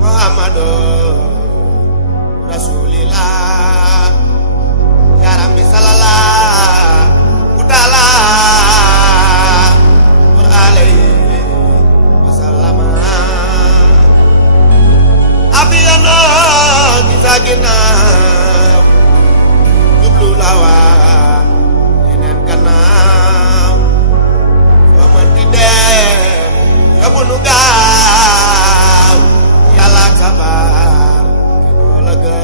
Muhammadu Rasulillah ya Rabbi sallallahu ta'ala alaihi wasallam abiyana kisagina jublu lawa enen kana famati de yabunu gaaw yàlla kabaar ki noo la gën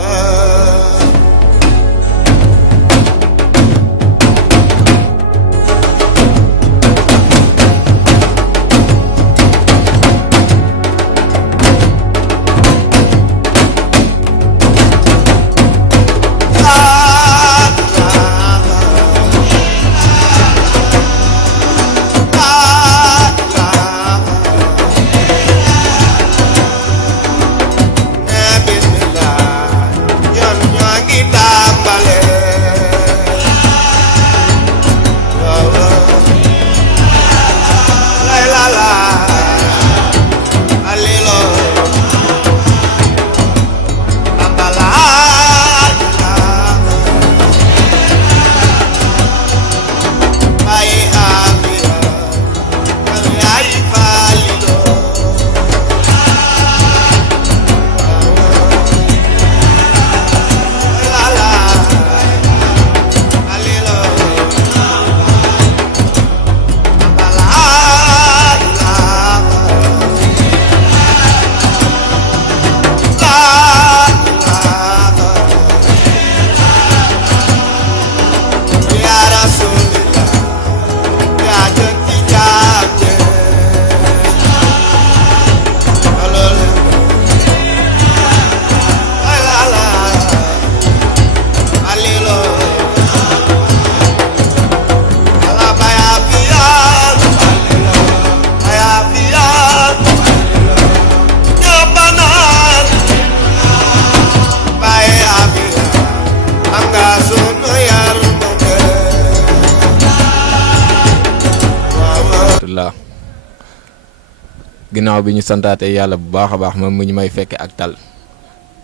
ginnaaw bi ñu santaatee yàlla bu baax a baax moom mu ñu may fekke ak tal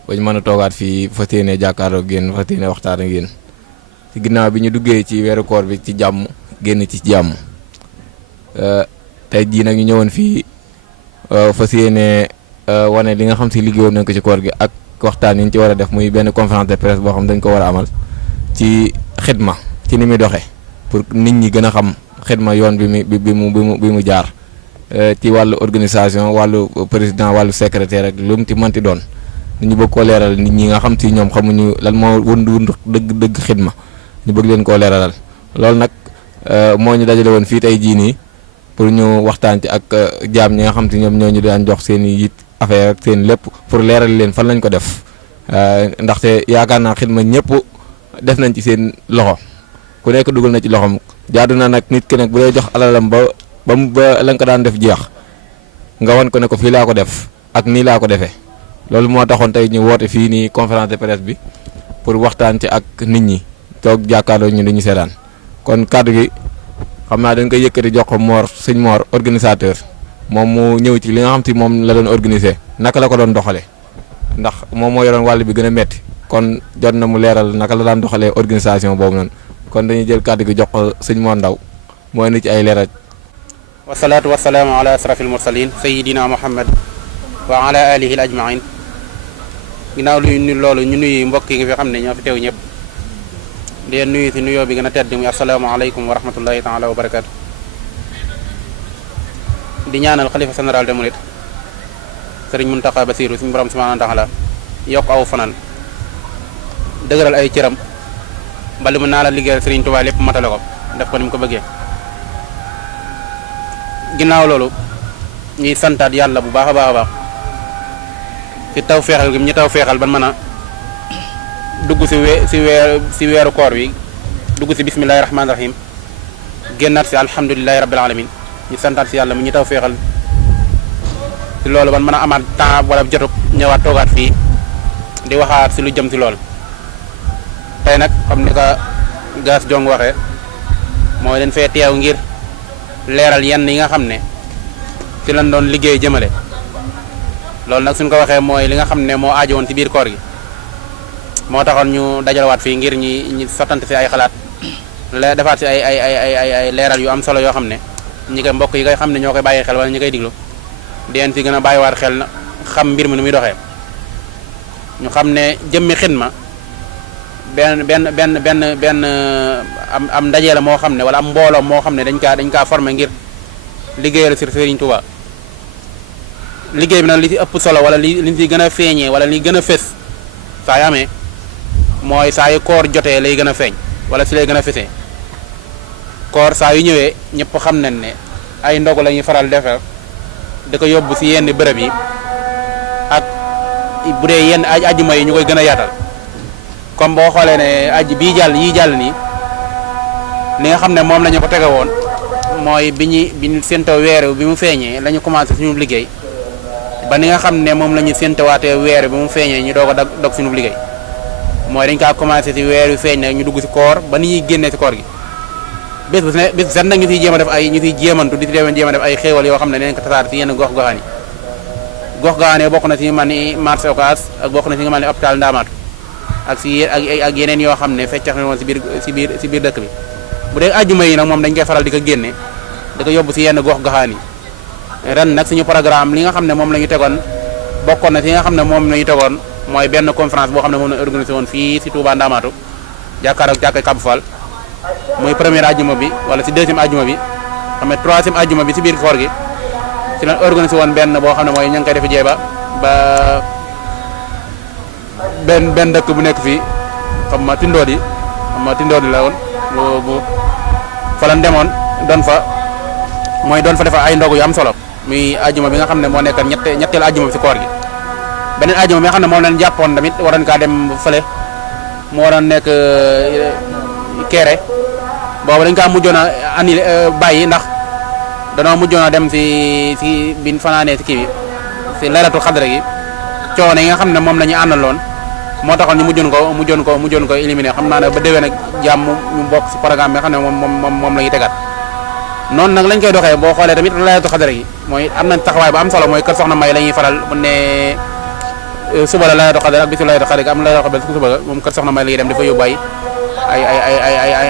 ba ñu mën a toogaat fii fas yéene jàkkaarloo génn fas yéene waxtaan ak yéen ci ginnaaw bi ñu duggee ci weeru koor bi ci jàmm génn ci jàmm tey jii nag ñu ñëwoon fii fas yéene wane li nga xam si liggéeyoon nañ ko ci koor gi ak waxtaan yi ñu ci war a def muy benn conférence de presse boo xam dañ ko war a amal ci xidma ci ni muy doxee pour nit ñi gën a xam xidma yoon bi mu jaar. ci wàllu organisation wàllu président wàllu secrétaire ak lu mu ci mënti doon ñu bëgg koo leeral nit ñi nga xam si ñoom xamuñu lan moo wund dëgg xidma ñu bëgg leen koo leeralal loolu nag moo ñu dajale woon fii tey jii nii pour ñu waxtaan ci ak jaam ñi nga xam si ñoom ñoo ñu daan jox seen i affaire ak seen lépp pour leeral leen fan lañ ko def ndaxte yaakaar naa xidma ñëpp def nañ ci seen loxo ku nekk dugal na ci loxom jaadu na nag nit ki nag bu lay jox alalam ba la nga ko daan def jeex nga wan ko ne ko fii laa ko def ak nii laa ko defee loolu moo taxoon tey ñu woote fii nii conférence de presse bi pour waxtaan ci ak nit ñi toog jàkkaarloo ñu dañu seetaan kon kàddu gi xam naa dañ koy yëkkati jox ko sëñ Mor organisateur moom mu ñëw ci li nga xam si moom la doon organiser naka la ko doon doxalee ndax moom moo yoroon wàll bi gën a metti kon jot na mu leeral naka la daan doxalee organisation boobu noonu kon dañuy jël kàddu gi jox ko sëñ Mor Ndaw moo indi ci ay leeral. wasalaatu wasalaamu ala asrafil mursalin sayidina muhammad wa ala alihi al ajmain ginnaaw loolu ñu nuyu mbokk yi nga fi xam ne ñoo fi teew ñëpp di leen nuyu si nuyoo bi gën a tedd muy asalaamaaleykum wa rahmatullahi taala wa barakatu di ñaanal xalifa général de Mouride sëriñ Muntaxa Basiru suñu borom subhanahu wa taala yokk aw fanaan dëgëral ay cëram ba li mu naa la liggéeyal sëriñ Tuubaa lépp matale ko def ko ni mu ko bëggee ginnaaw loolu ñuy santaat yàlla bu baax a baax ci taw feexal gi ñu taw feexal ban mën a dugg si weeru koor wi dugg si bismillahi rahmaani rahim génnaat si alhamdulilahi rabbil alamin ñu santaat si yàlla mu ñu taw feexal si loolu ban mën a amaat temps wala jotug ñëwaat toogaat fii di waxaat si lu jëm si lool tey nag xam ni ko Gass Jong waxee mooy leen fee teew ngir leeral yenn yi nga xam ne ci lañ doon liggéey jëmale loolu nag suñ ko waxee mooy li nga xam ne moo aajo woon ci biir koor gi moo taxoon ñu dajalawaat fii ngir ñi sottante fi ay xalaat defaat si ay leeral yu am solo yoo xam ne ñi koy mbokk yi koy xam ne ñoo koy bàyyi xel wala ñi koy diglu di leen si gën a bàyyiwaat xel na xam mbir mi nu muy doxee ñu xam ne jëmmi xidma benn am ndaje la moo xam ne wala am mbooloo moo xam ne dañ kaa formé ngir liggéeyal si Serigne Touba liggéey bi nag li ci ëpp solo wala li ci gën a feeñee wala li gën a fës saa yu amee mooy saa yu koor jotee lay gën a feeñ wala si lay gën a fësee koor saa yu ñëwee ñëpp xam nañ ne ay ndogu la ñuy faral defar di ko yóbbu si yenn bërëb yi ak bu dee yenn ajjuma yi ñu koy gën a yaatal comme boo xoolee ne yii jàll nii li nga xam ne moom la ñu ko tege woon mooy bi ñu séentoo weer bi mu feeñee la ñu commencé suñu liggéey ba ni nga xam ne moom la ñu séentowaatee weer bi mu feeñee ñu doog a dog suñu liggéey mooy dañ kaa commencé si weer yu feeñ nag ñu dugg si koor ba ni ñuy génnee si koor gi bés bu set nag ñu siy jéem a def ñu siy jéemantu di si jéem a def ay xéewal yoo xam ne dinañ ko tasaar si yenn gox-goxaan yi bokk na si man ni marché Ocass ak bokk na si nga man ni hôpital Ndamatou ak yeneen yoo xam ne feccax na woon si biir dëkk bi bu dee ajjuma yi nag moom dañ koy faral di ko génne di ko yóbbu si yenn gox-goxaan yi ren nag suñu programme li nga xam ne moom la ñu tegoon bokkoon na si nga xam ne moom la ñu tegoon mooy benn conférence boo xam ne moom la organisé woon fii si Touba Ndamatou jàkkaarloog jàkkay Kabou Fall muy première ajjuma bi wala si deuxième ajjuma bi xam ne troisième ajjuma bi si biir koor gi si lañ organisé woon benn boo xam ne mooy ña ngi koy defi jeeba ba benn dëkk bu nekk fii xam ma Tindoodi la woon bu fa lañ demoon doon fa defar ay ndogu yu am solo muy ajjuma bi nga xam ne moo nekk ñetteelu ajjuma bi si koor gi beneen ajjuma bi nga xam ne moom lañ jàppoon tamit waroon kaa dem fële mu waroon nekk Kéré boobu dañ kaa mujjoon a annulé bàyyi ndax danoo mujjoon a dem si biñ fanaanee si kii bi si laylatul xadra gi coono yi nga xam ne moom la ñu àndaloon moo taxoon ñu mujjoon ko éliminé xam naa ne ba déwén ak jàmm ñu bokk si programme bi nga xam ne moom la ñuy tegaat noonu nag lañ koy doxee boo xoolee tamit laylatul xadra gi mooy am nañ taxawaay bu am solo mooy kër Soxna May la ñuy faral bu ne suba la laylatul xadra ak bisu laylatul xadra gi am laylatul xadra suba ga moom kër Soxna May la ñuy dem dafa yóbbu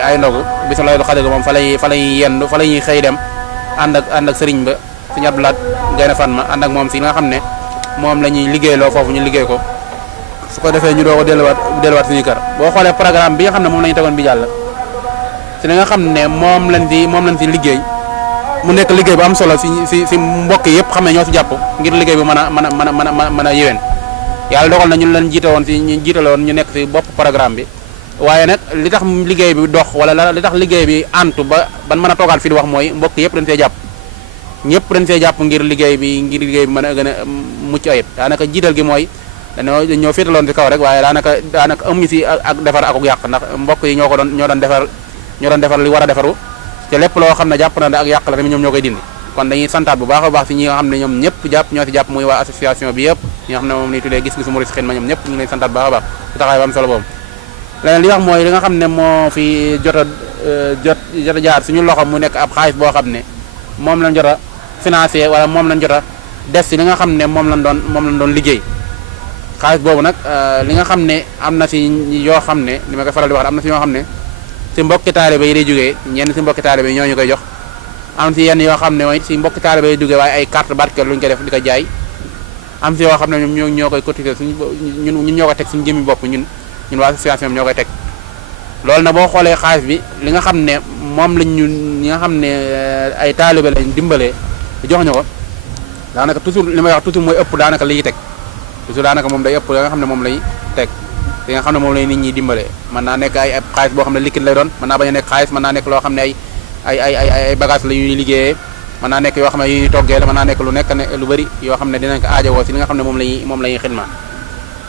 ay ndogu bisu laylatul xadra gi moom fa la ñuy yendu fa la ñuy xëy dem ànd ak sëriñ ba Sëriñ Abdou Lahad Gaïndé Fatma ànd ak moom si nga xam ne moom la ñuy liggéeyloo foofu ñu liggéey ko su ko defee ñu doog a delluwaat suñu kër boo xoolee programme bi nga xam ne moom la ñu tegoon bi jàll si li nga xam ne moom lañ si liggéey mu nekk liggéey bu am solo si mbokk yëpp xam ne ñoo si jàpp ngir liggéey bi mën a yéwén yàlla dogal na ñu leen jiitaloon ñu nekk si bopp programme bi waaye nag li tax liggéey bi dox wala li tax liggéey bi antu ban mën a toogaat fii di wax mooy mbokk yëpp dañ see jàpp ñëpp dañ see jàpp ngir liggéey bi mën a gën a mucc ayib daanaka jiital gi mooy dañoo féetaloon si kaw rek waaye daanaka amuñu si ak defar ak yàq ndax mbokk yi ñoo doon defar li war a defaru te lépp loo xam ne jàpp na ak yàq la tamit ñoom ñoo koy dindi kon dañuy santaat bu baax a baax si ñi nga xam ne ñoom ñëpp ñoo si jàpp muy waa association bi yëpp ñi nga xam ne moom ni tuddee gis-gisu Mouride Xidma ñoom ñëpp ñu ngi leen santaat bu baax a baax si taxawaay ba am solo boobu leneen li wax mooy li nga xam ne moo fi jot a jaar suñu loxo mu nekk ab xaalis boo xam ne moom lañ jot a financé wala moom lañ jot a def si li nga xam ne moom lañ doon liggéey xaalis boobu nag li nga xam ne am na si yoo xam ne li ma koy faral di wax am na si yoo xam ne si mbokki taalibe yi day jógee ñenn si mbokki taalibe yi ñoo ñu koy jox am si yenn yoo xam ne mooy si mbokki taalibe yi jógee waaye ay carte barkeel lu ñu koy def di ko jaay am si yoo xam ne ñoom ñoo koy cotiser ñun ñoo koy teg suñu jëmmi bopp ñun waa association bi ñoo koy teg loolu nag boo xoolee xaalis bi li nga xam ne moom lañ ñi nga xam ne ay taalibe lañ dimbalee jox ñu ko daanaka toujours li may wax toujours mooy ëpp daanaka li ñuy teg toujours daanaka moom day ëpp li nga xam ne moom lay teg li nga xam ne moom lay nit ñi dimbalee mën naa nekk ay xaalis boo xam ne liquide lay doon mën naa bañ a nekk xaalis mën naa nekk loo xam ne ay bagage la yuy liggéeyee mën naa nekk yoo xam ne yu ñuy toggee la mën naa nekk lu nekk ne lu bëri yoo xam ne dinañ ko aajowoo si li nga xam ne moom la ñuy xidma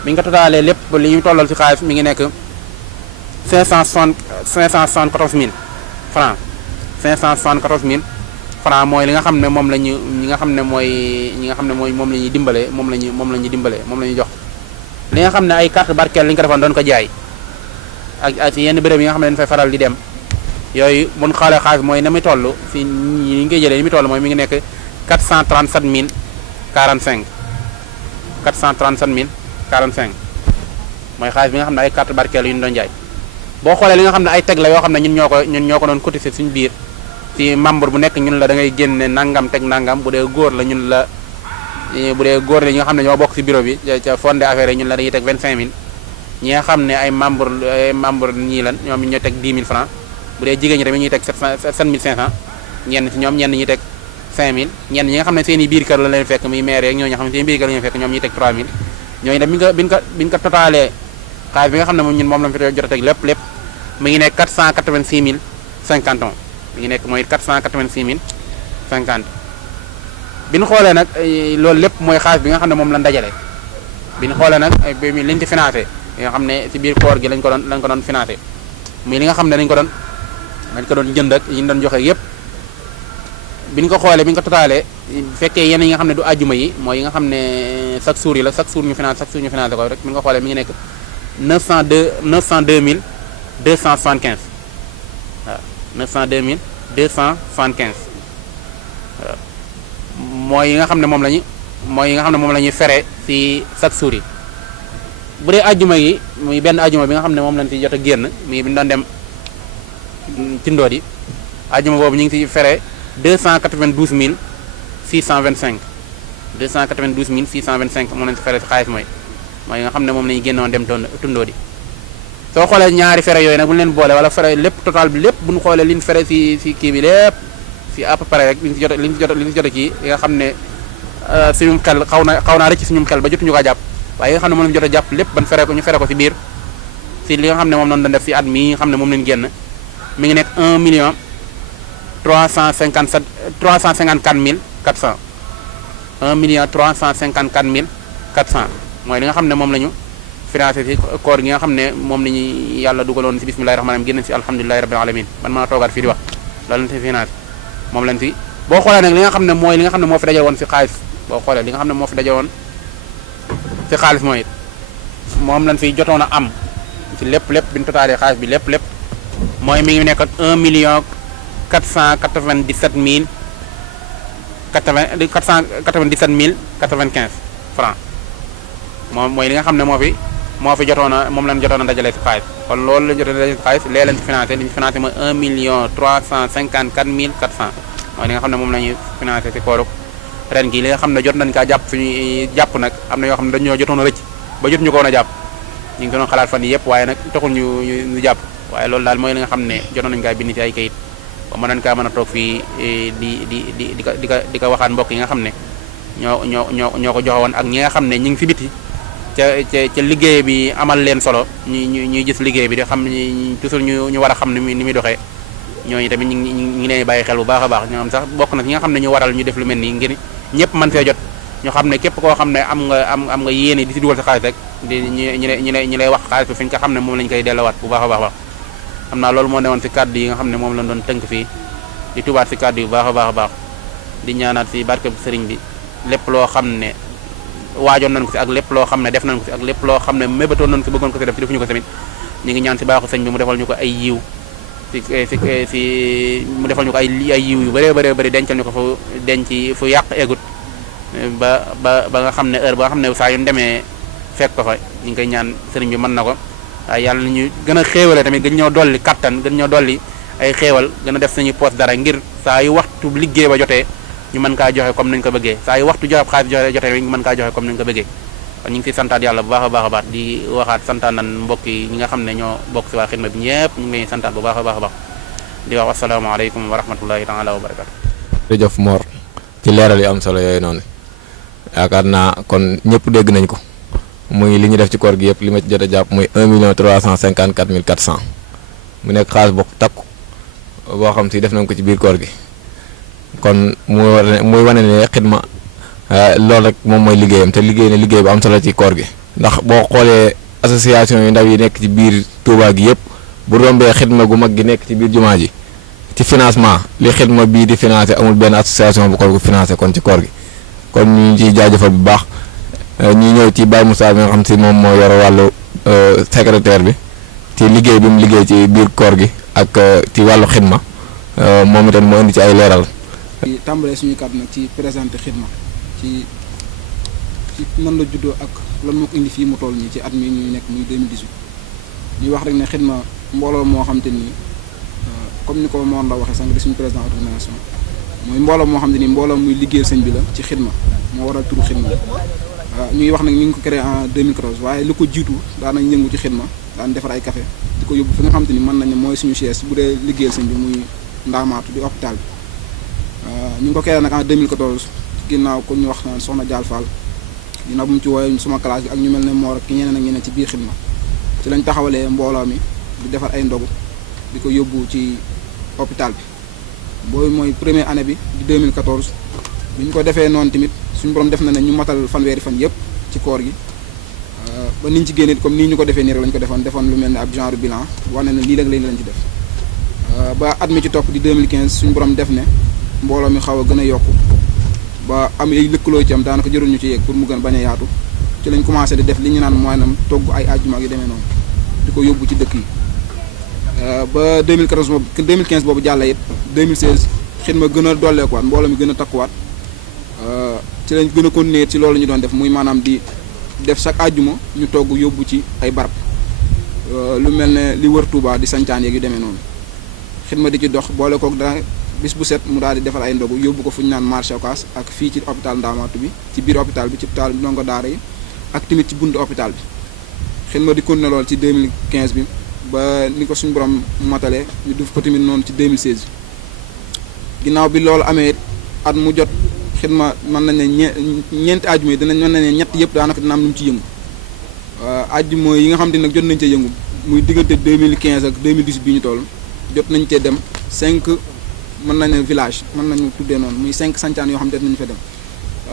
bi nga totaalee lépp li ñu tollal si xaalis mi ngi nekk 574 000 francs 574 000 francs mooy li nga xam ne moom la ñu ñi nga xam ne mooy moom la ñuy dimbalee moom la ñuy jox li nga xam ne ay carte barkeel li ñu ko defoon doon ko jaay ak yenn béréb yi nga xam ne dañu fay faral di dem yooyu buñ xoolee xaalis mooy na muy toll si ñi ngi koy jëlee ni muy toll mooy mi ngi nekk 437 045 437 045 mooy xaalis bi nga xam ne ay carte barkeelu yu ñu doon jaay. boo xoolee li nga xam ne ay teg la yoo xam ne ñun ñoo ko doon cotiser suñu biir ci membre bu nekk ñun la da ngay génne nangam teg nangam bu dee góor la ñun la bu dee góor la ñi nga xam ne ñoo bokk ci bureau bi ca fondé affaire yi ñun la dañuy teg 25000 ñi nga xam ne ay membre ñii lan ñoom ñoo teg 10 000 francs bu dee jigéen ñi tamit ñuy teg 7500 ñenn ci ñoom ñenn ñi teg 5000 ñenn ñi nga xam ne seen i biir kër la leen fekk muy maire yeeg ñoo xam ne seen biir kër la leen fekk ñoom ñuy teg 3000 ñooñu nag biñ ko totalee xaalis bi nga xam ne ñun moom lañ fi jot a teg lépp mi ngi nekk 486 051 mi ngi nekk mooy 486 050 bi ñu xoolee nag loolu lépp mooy xaalis bi nga xam ne moom lañ dajale bi ñu xoolee nag liñ ci financé li nga xam ne ci biir koor gi lañ ko doon financé muy li nga xam ne dañ ko doon jënd ak yi ñu doon joxe yépp bi ñu ko xoolee bi ñu ko totalee fekkee yenn yi nga xam ne du àjjuma yi mooy yi nga xam ne chaque jour yi la chaque jour ñu financé ko rek bi ñu ko xoolee mi ngi nekk 902 275 waaw 902 275 waaw mooy yi nga xam ne moom la ñuy fere ci chaque jour yi bu dee ajjuma yi muy benn ajjuma bi nga xam ne moom lañ ci jot a génn muy bi ñu doon dem ci ndoot yi ajjuma boobu ñu ngi ci fere 292 625 292 625 moom lañ ci fere ci xaalis mooy nga xam ne moom la ñu génnoon dem tundoo di soo xoolee ñaari fere yooyu nag bu ñu leen boole wala fere lépp total bi lépp bu ñu xoolee liñ fere ci kii bi lépp ci à peu près rek liñ ci jot a kii nga xam ne suñu xel xaw naa rëcc suñu xel ba jotuñu ko jàpp waaye nga xam ne moom lañ jot a jàpp lépp ban fere ko ñu fere ko ci biir ci li nga xam ne moom lañ doon def ci at mi nga xam ne moom lañ génn mi ngi nekk 1 million 354 400 1 million 354 400 mooy li nga xam ne moom la ñu financé ci koor gi nga xam ne moom la ñu yàlla dugaloon ci bismillahi rahmaani rahim génn ci alhamdulilahi rabbil alamin man maa toogaat fii di wax loolu lañ ci financé moom lañ ci boo xoolee nag li nga xam ne mooy li nga xam ne moo fi dajal woon ci xaalis boo xoolee li nga xam ne moo fi dajal woon ci xaalis mooy moom lañ fi jotoon a am ci lépp bi ñu totalee xaalis bi lépp mooy mi ngi nekk 1 million 497 mille 497 francs moom mooy li nga xam ne moo fi jotoon a moom lañ jotoon a dajale ci xaalis kon loolu lañ jotoon a dajale ci xaalis lee lañ ci financé li ñu financé mooy 1 million 354 mille 400 mooy li nga xam ne moom la ñuy financé ci kooru ren gi li nga xam ne jot nañ kaa jàpp suñuy jàpp nag am na yoo xam ne dañoo jotoon a rëcc ba jot ñu ko woon a jàpp ñu ngi ko doon xalaat fan yi yëpp waaye nag taxul ñu jàpp waaye loolu daal mooy li nga xam ne jotoon nañ kaa bind ci ay kayit ba mën a toog fii di ko waxaan mbokk yi nga xam ne ñoo ko joxe woon ak ñi nga xam ne ñu ngi fi biti ca liggéey bi amal leen solo ñuy gis liggéey bi di xam toujours ñu war a xam ni muy doxee ñooñu tamit ñu ngi leen bàyyi xel bu baax a baax ñoom sax bokk na ci nga xam ne ñu waral ñu def lu mel nii ngir ñëpp mën fee jot ñu xam ne képp koo xam ne am nga yéene di si dugal sa xaalis rek di ñu lay wax xaalis bi fi ñu ko xam ne moom lañ koy delluwaat bu baax a baax xam naa loolu moo newoon si kàddu yi nga xam ne moom lañ doon tënk fii di tubaat si kàddu yu baax a baax di ñaanaat si barke sëriñ bi lépp loo xam ne waajoon nañ ko si ak lépp loo xam ne def nañ ko si ak lépp loo xam ne mébatoon nañ ko bëggoon ko si def si defuñu ko tamit ñu ngi ñaan si baaxu sëñ bi mu defal ñu ko ay yiw si mu defal ñu ko ay yiw yu bëree bëri dencal ñu ko fu yàq egut ba nga xam ne heure ba nga xam ne saa yu demee fekk ko fa ñu ngi koy ñaan sëriñ bi mën na ko waaye yàlla na ñu gën a xéewale tamit gën ñoo dolli kattan gën ñoo dolli ay xéewal gën a def suñu poos dara ngir saa yu waxtu liggéey ba jotee ñu mën kaa joxe comme nañ ko bëggee saa yu waxtu joxe xaalis jotee ñu mën kaa joxe comme nañ ko bëggee kon ñu ngi siy santaat yàlla bu baax a baax di waxaat santaan nan mbokk yi ñi nga xam ne ñoo bokk si waa xidma bi ñëpp ñu ngi leen santaat bu baax a baax di wax asalaamaaleykum wa rahmatullahi taala wa barakatu jërëjëf Mor ci leeral yu am solo yooyu noonu yaakaar naa kon ñëpp dégg nañ ko muy li ñu def ci koor gi yëpp li ma ci jot a jàpp muy 1 million 354 400 mu nekk xaalis bokk takku boo xam si def nañ ko ci biir koor gi kon muy wane ne xidma loolu rek moom mooy liggéeyam te liggéey bu am solo ci koor gi ndax boo xoolee association yu ndaw yi nekk ci biir Touba gi yëpp bu rombee xidma gu mag gi nekk ci biir jumaa ji ci financement li xidma bii di financé amul benn association bu ko financé kon ci koor gi kon ñu ngi ciy jaajëfal bu baax ñi ñëw ci Baye Moussa bi nga xam si moom moo yor wàllu secrétaire bi ci liggéey bi mu liggéey ci biir koor gi ak ci wàllu xidma moom itam moo indi ci ay leeral. di tàmbalee suñu kàddu nag ci présenté xidma ci nan la juddoo ak lan moo ko indi fii mu toll nii ci at mi ñuy nekk muy 2018 ñuy wax rek ne xidma mbooloo moo xam te ni comme ni ko Mor la waxee sànq di suñu président organisation mooy mbooloo moo xam te ni mbooloo muy liggéeyal sëñ bi la ci xidma moo waral turu xidma ñuy wax nag ñu ngi ko créé en 2014 waaye li ko jiitu daanañ yëngu ci xidma daan defar ay café di ko yóbbu fi nga xam te ni mën nañ ne mooy suñu siège bu dee liggéeyal sëñ bi muy ndaamaatu di hôpital bi ñu ngi ko créé nag en 2014 ginnaaw ku ñu wax naan soxna Dial Fall ginnaaw bu mu ci woowee suma classe bi ak ñu mel ne Mor ak ñeneen ak ñeneen ci biir xidma ci lañ taxawalee mbooloo mi di defar ay ndogu di ko yóbbu ci hôpital bi boobu mooy première année bi di 2014 bi ñu ko defee noonu tamit suñu borom def na ne ñu matal fanweeri fan yëpp ci koor gi ba niñ ci génnee comme nii ñu ko defee nii rek lañ ko defoon lu mel ne ab genre bilan wane ne lii rek lañ ci def ba at mi ci topp di 2015 suñu borom def ne mbooloo mi xaw a gën a yokku ba am ay lëkkaloo ci am daanaka jëruñ ñu ci yegg pour mu gën bañ a yaatu ci lañ commencé di def li ñu naan maanaam togg ay àjjuma yu demee noonu di ko yóbbu ci dëkk yi ba 2014 boobu 2015 boobu jàll it 2016 xidma gën a dolleekuwaat mbooloo mi gën a takkuwaat ci lañ gën a continuer ci loolu ñu doon def muy maanaam di def chaque àjjuma ñu togg yóbbu ci ay barab lu mel ne li wër Touba di sancaan yeeg yu demee noonu xidma di ci dox boole kook da bis bu set mu daal di defal ay ndogu yóbbu ko fu ñu naan marché Ocass ak fii ci hôpital Ndamatou bi ci biir hôpital bi ci hôpital ndongo daara yi ak tamit ci buntu hôpital bi xidma di continuer lool ci 2015 bi ba ni ko suñu borom matale ñu def ko tamit noonu ci 2016 ginnaaw bi loolu amee at mu jot xidma mën nañ ne ñeenti àjjuma yi dinañ mën nañ ne ñett yëpp daanaka dina am lu mu ci yëngu àjjuma yi nga xam te nag jot nañ cee yëngu muy diggante 2015 ak 2018 bi ñu toll jot nañ cee dem 5 mën nañ ne village mën nañu tuddee noonu muy 5 sancaan yoo xam te nañu fa dem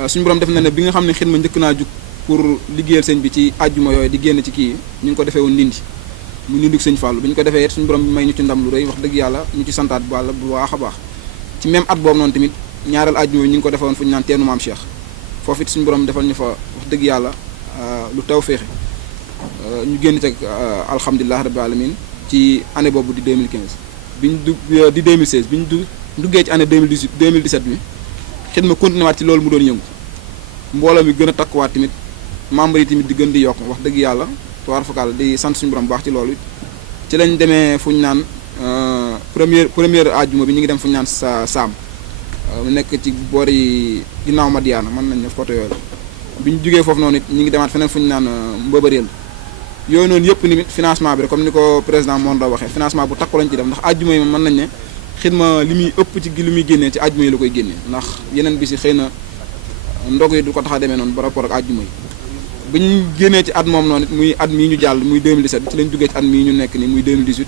suñu borom def na ne bi nga xam ne xidma njëkk naa jug pour liggéeyal sëñ bi ci àjjuma yooyu di génn ci kii yi ñu ngi ko defee woon Ndindi mu Ndindi sëñ Fallou bi ñu ko defee it suñu borom bi may ñu ci ndam lu rëy wax dëgg yàlla ñu ci santaat bu baax a baax ci même at boobu noonu tamit ñaareel àjjuma yi ñu ngi ko defee woon fu ñu naan teenu maam Cheikh foofu it suñu borom defal ñu fa wax dëgg yàlla lu taw féexe ñu génn ci alhamdulilah rabbil alamin ci année boobu di 2015 biñ di 2016 biñ duggee ci année 2017 bi xidma continué waat ci loolu mu doon yëngu mbooloo mi gën a takkuwaat tamit membre yi tamit di gën di yokk wax dëgg yàlla toir fakal di sant suñu borom baax ci loolu ci lañ demee fu ñu naan première àjjuma bi ñu ngi dem fu ñu naan saam mu nekk ci boori ginnaaw Madiana mën nañ ne côté yooyu bi ñu jugee foofu noonu it ñu ngi demaat feneen fu ñu naan mbëbëreel yooyu noonu yëpp ni financement bi rek comme ni ko président Mondo waxee financement bu takku lañ ci def ndax àjjuma yi mën nañ ne xidma li muy ëpp ci li muy génnee ci àjjuma yi la koy génnee ndax yeneen bis yi xëy na ndog yi du ko tax a demee noonu par rapport ak àjjuma yi bu ñu génnee ci at moom noonu it muy at mii ñu jàll muy 2017 ci lañ duggee ci at mii ñu nekk nii muy 2018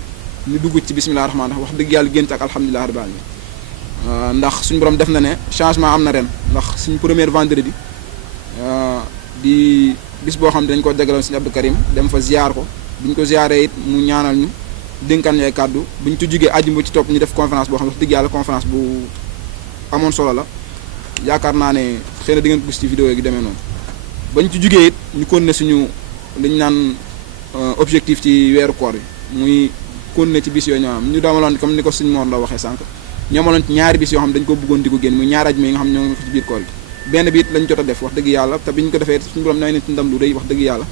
ñu dugg ci bisimilah rahmaani rahiim wax dëgg yàlla génn ci ak alhamdulilah rabbil alamin ndax suñu borom def na ne changement am na ren ndax suñu première vendredi di bis boo xam ne dañ ko jagaloon suñu Abdou Karim dem fa ziar ko bu ñu ko ziaree it mu ñaanal ñu dénkaan ñu ay kàddu bu ñu ci jugee àjjuma ci topp ñu def conférence boo xam ne wax dëgg yàlla conférence bu amoon solo la yaakaar naa ne xëy na di ngeen ko gis ci vidéo yi demee noonu ba ñu ci jugee it ñu continuer suñu li ñu naan objectif ci weeru koor yi muy continuer ci bis yooyu ñoo am ñu damaloon comme ni ko suñu Mor la waxee sànq ñoomaloon ci ñaari bis yoo xam ne dañu ko bëggoon di ko génn muy ñaari àjjuma yi nga xam ne ñoo ngi ko ci biir koor gi benn bi it lañ jot a def wax dëgg yàlla te bi ñu ko defee suñu borom nay nañ ci ndam lu rëy wax dëgg yàlla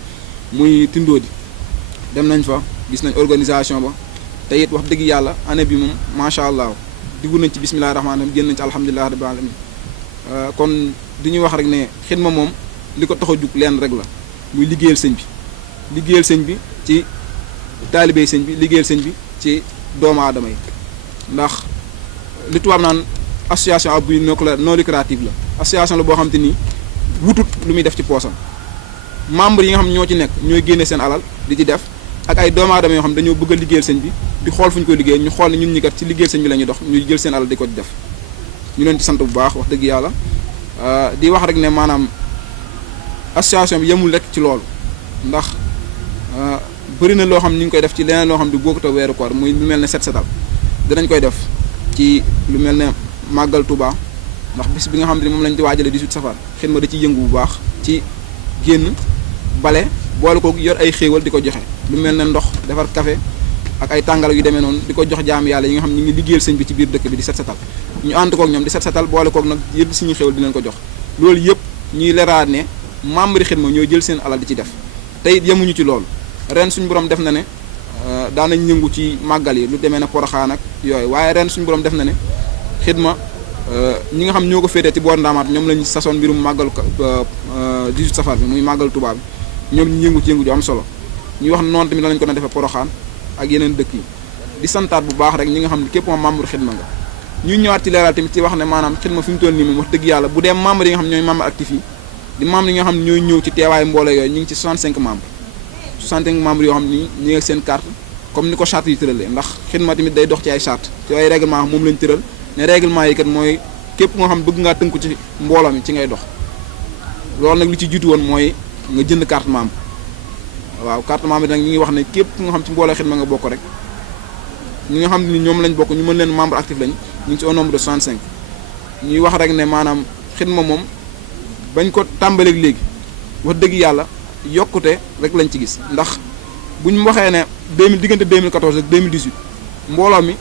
muy tindoo di dem nañ fa gis nañ organisation ba te it wax dëgg yàlla année bi moom macha allah diggu nañ ci bisimilah rahmaani rahiim génn nañ ci alhamdulilah rabbil alamin kon di ñuy wax rek ne xidma moom li ko tax a jug leen rek la muy liggéeyal sëñ bi ci taalibey sëñ bi liggéeyal sëñ bi ci doomu aadama yi ndax li tubaab naan association à but non lucratif la association la boo xam te ni wutut lu muy def ci poosam membre yi nga xam ñoo ci nekk ñooy génne seen alal di ci def ak ay doomu aadama yoo xam dañoo bëgg a liggéeyal sëñ bi di xool fu ñu koy liggéey ñu xool ne ñun ñi kat ci liggéeyal sëñ bi la ñuy dox ñuy jël seen alal di ko def ñu leen ci sant bu baax wax dëgg yàlla di wax rek ne maanaam association bi yemul rek ci loolu ndax bëri na loo xam ñu ngi koy def ci leneen loo xam du bokkut ak weeru koor muy lu mel ne set setal dinañ koy def ci lu mel ne màggal Touba ndax bis bi nga xam ne moom lañ di waajale 18 safar xidma da ci yëngu bu baax ci génn bale boole ko yor ay xéewal di ko joxe lu mel ne ndox defar café ak ay tàngal yu demee noonu di ko jox jaam yàlla yi nga xam ñu ngi liggéeyal sëñ bi ci biir dëkk bi di set setal ñu ànd kook ñoom di set setal boole kook nag yëpp suñu xewal di leen ko jox loolu yëpp ñuy leraat ne membre yi xidma ñooy jël seen alal di ci def te it yemuñu ci loolu ren suñu borom def na ne daanañ yëngu ci màggal yi lu demee ne Poroxaan ak yooyu waaye ren suñu borom def na ne xidma ñi nga xam ñoo ko féetee ci boor ndaamaat ñoom lañ sasoon mbirum màggal 18 safar bi muy màggal Tuubaa bi ñoom ñu yëngu ci yëngu ju am solo ñuy wax noonu tamit lañ ko doon defee Poroxaan ak yeneen dëkk yi di santaat bu baax rek ñi nga xam ne képp moom membre xidma nga ñuy ñëwaat ci leeral tamit ci wax ne maanaam xidma fi mu toll nii moom wax dëgg yàlla bu dee membre yi nga xam ñooy membre actif yi di membre yi nga xam ne ñooy ñëw ci teewaayu mbooloo yooyu ñu ngi ci 65 membres 65 membres yoo xam ni ñu ngi ak seen carte comme ni ko charte yi tëralee ndax xidma tamit day dox ci ay charte ci ay règlement moom lañ tëral ne règlement yi kat mooy képp nga xam bëgg ngaa tënku ci mbooloo mi ci ngay dox loolu nag li ci jiitu woon mooy nga jënd carte membre waaw carte membre nag ñu ngi wax ne képp nga xam ci mbooloo xidma nga bokk rek ñi nga xam ne ñoom lañ bokk ñu mën leen membre actif lañ ñu ngi ci au nombre de 65 ñuy wax rek ne maanaam xidma moom bañ ko tàmbaleeg léegi wax dëgg yàlla yokkute rek lañ ci gis ndax buñ waxee ne 2000 diggante 2014 ak 2018 mbooloo mi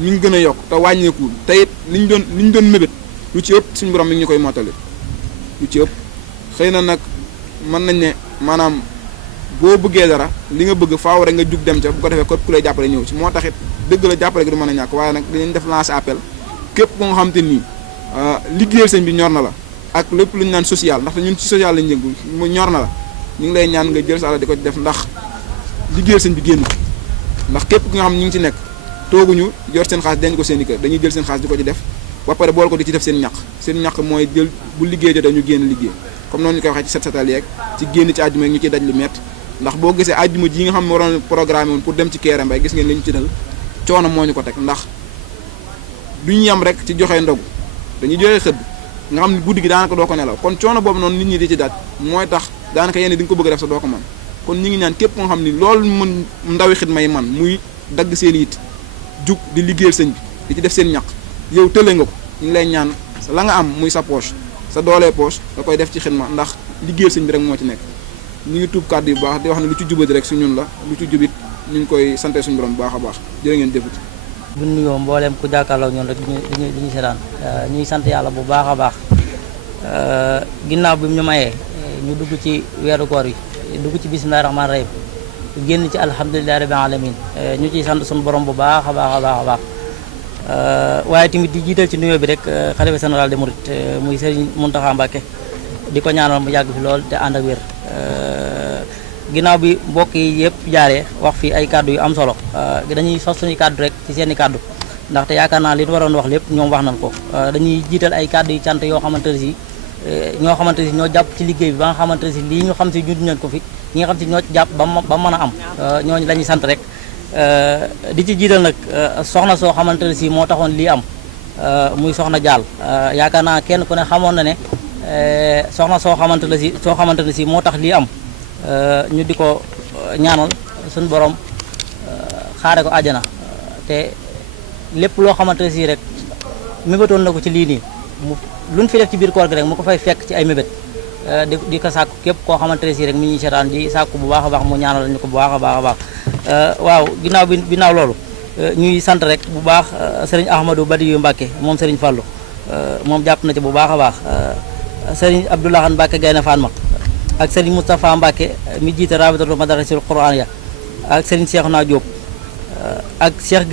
ñu ngi gën a yokk te wàññeekuwul te it li ñu doon mébét lu ci ëpp suñu borom mi ngi ñu koy mottali lu ci ëpp xëy na nag mën nañ ne maanaam boo bëggee dara li nga bëgg faaw rek nga jug dem ca bu ko defee ko ku lay jàppale ñëw ci moo taxit dëgg la jàppale gi du mën a ñàkk waaye nag dinañ def lancer appel képp ko nga xam te nii liggéeyal sëñ bi ñor na la ak lépp lu ñu naan social ndax ñun ci social lañ yëngu mu ñor na la ñu ngi lay ñaan nga jël sa alal di ko def ndax liggéeyal sëñ bi génn ndax képp ki nga xam ñu ngi ci nekk tooguñu yor seen xaalis denc ko seen i kër dañuy jël seen xaalis di ko ci def ba pare boole ko di ci def seen ñaq mooy jël bu liggéey jotee ñu génn liggéey comme noonu ñu koy waxee ci set setal yeeg ci génn ci àjjuma ñu ciy daj lu métti ndax boo gisee àjjuma ji nga xam ne waroon programme woon pour dem ci Kéré Mbaye gis ngeen li ñu ci dal coono moo ñu ko teg ndax duñu yem rek ci joxe ndogu dañuy joxe xëdd nga xam ne guddi gi daanaka doo ko nelaw kon coono boobu noonu nit ñi di ci daj mooy tax daanaka yenn di nga ko bëgg a def sa doo ko mën kon ñi ngi ñaan képp nga xam ni loolu mën ndawi xidma yi man muy dagg seen it jug di liggéeyal sëñ bi di ci def seen ñaq yow tële nga ko ñu ngi lay ñaan la nga am muy sa poche sa doolee poche da koy def ci xidma ndax liggéeyal sëñ bi rek moo ci nekk ñu ngi tuub kàddu yu baax di wax ne lu ci jubati rek su ñun la lu ci jubit ñu ngi koy sante suñu borom bu baax a baax jërë ngeen jëfati bu nuyoo mbooleem ku jàkkaarloo ñun rek di ñu seetaan ñuy sant yàlla bu baax a baax ginnaaw bi ñu mayee ñu dugg ci weeru koor yi dugg ci bismillahi rahmaani rahim génn ci alhamdulilahi rabbil alamin ñu ciy sant suñu borom bu baax a baax a baax a baax waaye tamit di jiital ci nuyoo bi rek xalifa général des mourides muy Serigne Mountakha Mbacké di ko ñaanal mu yàgg fi lool te ànd ak wér ginnaaw bi mbokk yi yëpp jaaree wax fi ay kàddu yu am solo dañuy sos suñuy kàddu rek ci seen i kàddu ndaxte yaakaar naa li ñu waroon wax lépp ñoom wax nañ ko dañuy jiital ay kàddu yu cant yoo xamante ne si ñoo xamante ne si ñoo jàpp ci liggéey bi ba nga xamante ne si lii ñu xam si ñu nañ ko fi ñi nga xam si ñoo ci jàpp ba mën a am ñooñu la ñuy sant rek di ci jiital nag soxna soo xamante ne si moo taxoon lii am muy soxna Jaal yaakaar naa kenn ku ne xamoon na ne soxna soo xamante ne si moo tax lii am ñu di ko ñaanal suñu borom xaare ko àjjana te lépp loo xamante ne si rek mébétoon na ko ci lii nii mu lu ñu fi def ci biir koor gi rek mu ko fay fekk ci ay mébét di ko sàkku képp koo xamante ne si rek mi ñuy seetaan di sàkku bu baax a baax mu ñaanal ñu ko bu baax a baax a baax waaw ginnaaw loolu ñuy sant rek bu baax sëriñ Ahmadou Badiou Mbacké moom sëriñ Fallou moom jàpp na ci bu baax a baax sëriñ Abdoulahan Mbacké Gaynde Fatma ak sëriñ Moustapha Mbacké mi jiite rabitatu madarasil Qur'an ya ak sëriñ Cheikhouna Diop ak Cheikh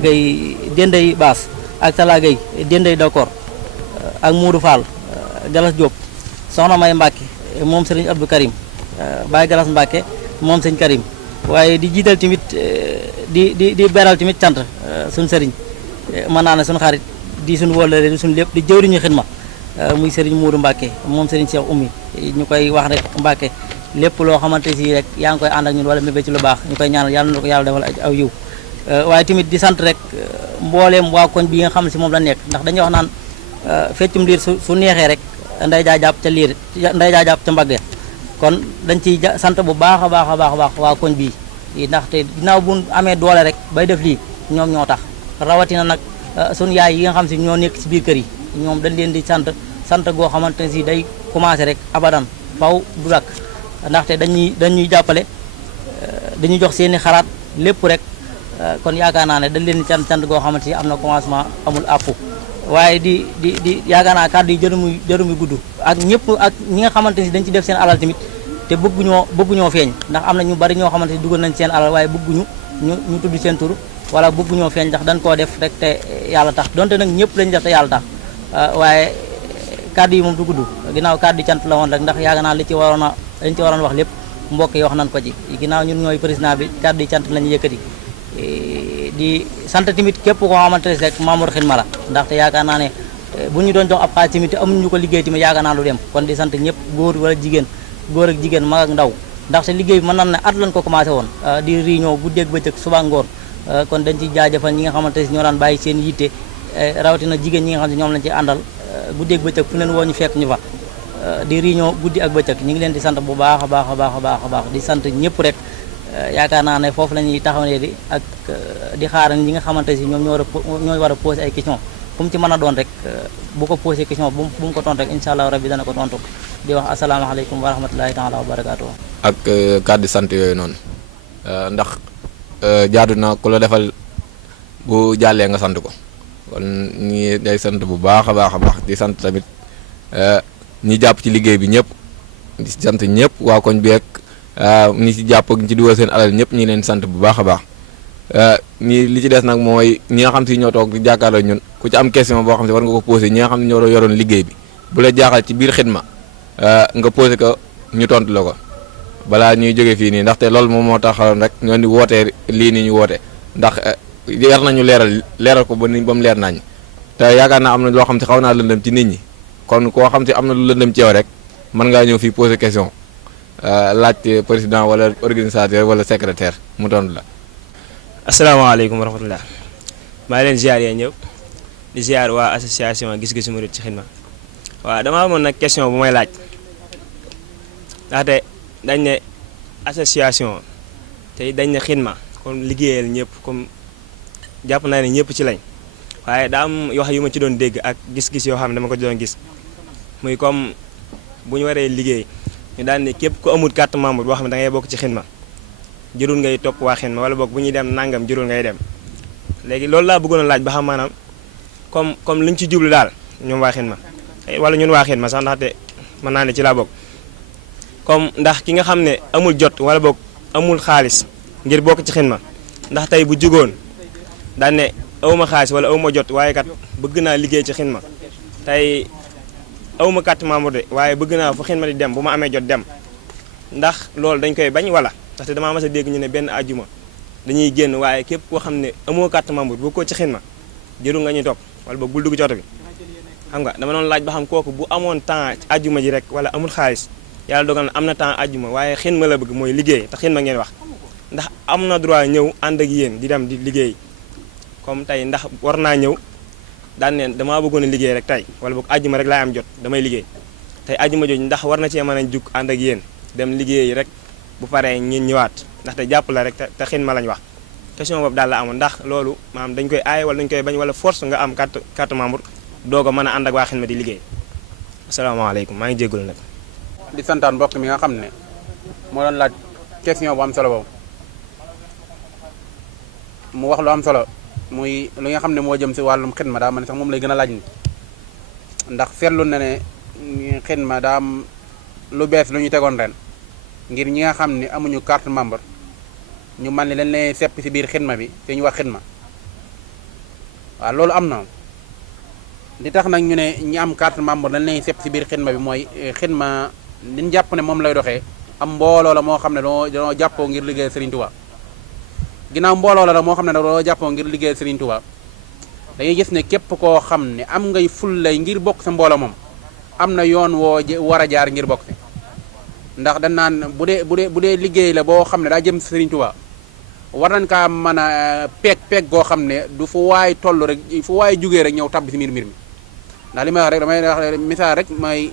Gueye Dendey Baas ak Talla Gueye Dendey Dakor ak Moudou Fall Galas Diop soxna May Mbacké moom sëriñ Abdou Karim Baye Galas Mbacké moom sëriñ Karim waaye di jiital tamit di beral tamit cant suñ sëriñ mën naa ne suñ xarit di suñ wóllare di suñ lépp di jëwriñu xidma muy sëriñ Moudou Mbacké moom sëriñ Cheikh Oumy ñu koy wax rek Mbacké lépp loo xamante si rek yaa ngi koy ànd ak ñun wala mébé ci lu baax ñu koy ñaanal yàlla na ko yàlla defal aw yiw waaye tamit di sant rek mbooleem waa koñ bi nga xam ne si moom la nekk ndax dañuy wax naan feccum liir su neexee rek nday jaa jàpp ca liir nday jaa jàpp ca mbagg ya kon dañ ciy sant bu baax a baax a baax a baax waa koñ bii ndaxte ginnaaw bu amee doole rek bay def lii ñoom ñoo tax rawatina nag suñu yaay yi nga xam si ñoo nekk si biir kër yi ñoom dañ leen di sant goo xamante ne si day commencé rek abadan faw du dakk ndaxte dañuy jàppale dañuy jox seeni xalaat lépp rek kon yaakaar naa ne dañ leen cant goo xamante ni am na commencement amul àpp waaye di yaakaar naa kàddu yi jëru muy gudd ak ñëpp ak ñi nga xamante ni dañ ci def seen alal tamit te bëgguñoo feeñ ndax am na ñu bari ñoo xamante ni dugal nañ seen alal waaye bëgguñu ñu tudd seen tur wala bëgguñoo feeñ ndax dañ koo def rek te yàlla tax donte nag ñëpp lañ def te yàlla tax waaye kàddu yi moom du gudd ginnaaw kàddu cant la woon rek ndax yaakaar naa liñ ci waroon wax lépp mbokk yi wax nañ ko ci ginnaaw ñun ñooy président bi kàddu yi cant lañu yëkkati di sant tamit képp koo xamante ne rek membre Xidma la ndaxte yaakaar naa ne bu ñu doon jox ab xaalis tamit amuñu ko liggéey tamit yaakaar naa lu dem kon di sant ñëpp góor ak jigéen mag ak ndaw ndaxte liggéey bi mën nañ ne at lañ ko commencé woon di réunion guddeeg bëccëg suba ngoon kon dañ ci jaajëfal ñi nga xamante ne ñoo daan bàyyi seen yitte rawatina jigéen ñi nga xam ne ñoom lañ ci àndal guddeeg bëccëg fu leen woo ñu fekk ñu fa di réunion guddi ak bëccëg ñu ngi leen di sant bu baax a baax di sant ñëpp rek yaakaar naa ne foofu la ñuy taxawee di ak di xaar ñi nga xamante ne ñoom ñoo war a posé ay question fu mu ci mën a doon rek bu ko posé question bu mu ko tontu rek incha allah rabbi dana ko tontu di wax asalaamaaleykum wa rahmatulahi taala wa barakaatu. ak kàddu sant yooyu noonu ndax jaadu na ku la defal bu jàllee nga sant ko kon ñi day sant bu baax a baax di sant tamit ñi jàpp ci liggéey bi ñëpp di sant ñëpp waa koñ bi ak ñi ci jàpp ak ñi ci dugal seen alal ñëpp ñi leen sant bu baax a baax ñi li ci des nag mooy ñi nga xam si ñoo toog di jàkkaarloo ñun ku ci am question boo xam si war nga ko posé ñi nga xam ne ñoo yoroon liggéey bi bu la jaaxal ci biir Xidma nga posé ko ñu tontu la ko balaa ñuy jóge fii nii ndaxte loolu moom moo taxaloon rek ñoo di wootee lii ni ñu woote ndax yar nañu leeral ko ba mu leer nañ te yaakaar naa am na loo xam si xaw naa lëndëm ci nit ñi kon koo xam si am na lu lëndëm ci yow rek mën ngaa ñëw fii posé question laaj président wala organisateur wala secrétaire mu tontu la. asalaamaaleykum wa rahmatulah maa ngi leen ziar yéen ñëpp di ziar waa association gis-gisu murid ci Xidma waaw dama amoon nag question bu may laaj ndaxte dañ ne association te dañ ne Xidma comme liggéeyal ñëpp comme jàpp naa ne ñëpp ci lañ waaye daa am wax yu ma ci doon dégg ak gis-gis yoo xam ne dama ko doon gis muy comme bu ñu waree liggéey ñu daan ne képp ku amul carte membre boo xam ne da ngay bokk ci Xidma jërul ngay topp waa Xidma wala boog bu ñuy dem nangam jërul ngay dem léegi loolu laa bëggoon a laaj ba xam maanaam comme luñ ci jublu daal ñoom waa Xidma wala ñun waa Xidma sax ndaxte mën naa ne ci laa bokk comme ndax ki nga xam ne amul jot wala boog amul xaalis ngir bokk ci Xidma ndax tey bu jugoon daan ne awma xaalis wala awma jot waaye kat bëgg naa liggéey ci Xidma tey awma carte membre de waaye bëgg naa fu Xidma di dem bu ma amee jot dem ndax loolu dañ koy bañ wala ndaxte damaa mas a dégg ñu ne benn àjjuma dañuy génn waaye képp koo xam ne amoo carte membre bu ko ci Xidma jëru nga ñuy topp wala boog bul dugg ci oto bi xam nga dama doon laaj ba xam kooku bu amoon temps àjjuma ji rek wala amul xaalis yàlla dogal na am na temps àjjuma waaye Xidma la bëgg mooy liggéey te Xidma ngeen wax ndax am na droit ñëw ànd ak yéen di dem di liggéey comme tey ndax war naa ñëw daan ne damaa bëggoon a liggéey rek tey wala boog àjjuma rek laay am jot damay liggéey tey àjjuma jooju ndax war na cee mën a jug ànd ak yéen dem liggéey rek bu paree ñeen ñëwaat ndaxte jàpp la rek te Xidma lañ wax question boobu daal la amoon ndax loolu maanaam dañ koy aaye wala dañ koy bañ wala force nga am carte membre doog a mën a ànd ak waa Xidma di liggéey asalaamaaleykum maa ngi jégalu nag. di santaan mbokk mi nga xam ne moo doon laaj question bu am solo boobu mu wax lu am solo muy li nga xam ne moo jëm si wàllum Xidma daa man sax moom lay gën a laaj ni ndax seetlu na ne Xidma daa am lu bees lu ñu tegoon ren ngir ñi nga xam ne amuñu carte membre ñu man ni leen lay sepp si biir Xidma bi te ñu wax Xidma waaw loolu am na li tax nag ñu ne ñi am carte membre dañ lay sepp si biir Xidma bi mooy Xidma liñ jàpp ne moom lay doxee am mbooloo la moo xam ne dañoo jàppoo ngir liggéey Serigne Touba ginnaaw mbooloo la moo xam ne dañoo jàppoo ngir liggéey Serigne Touba dañuy gis ne képp koo xam ne am ngay ful lay ngir bokk sa mbooloo moom am na yoon woo war a jaar ngir bokk si ndax dañ naan bu dee liggéey la boo xam ne daa jëm Serigne Touba war nañ kaa mën a peeg goo xam ne du fu waay toll rek fu waay jugee rek ñëw tabbi si mbir mi ndax li may wax rek damay wax misaal rek mooy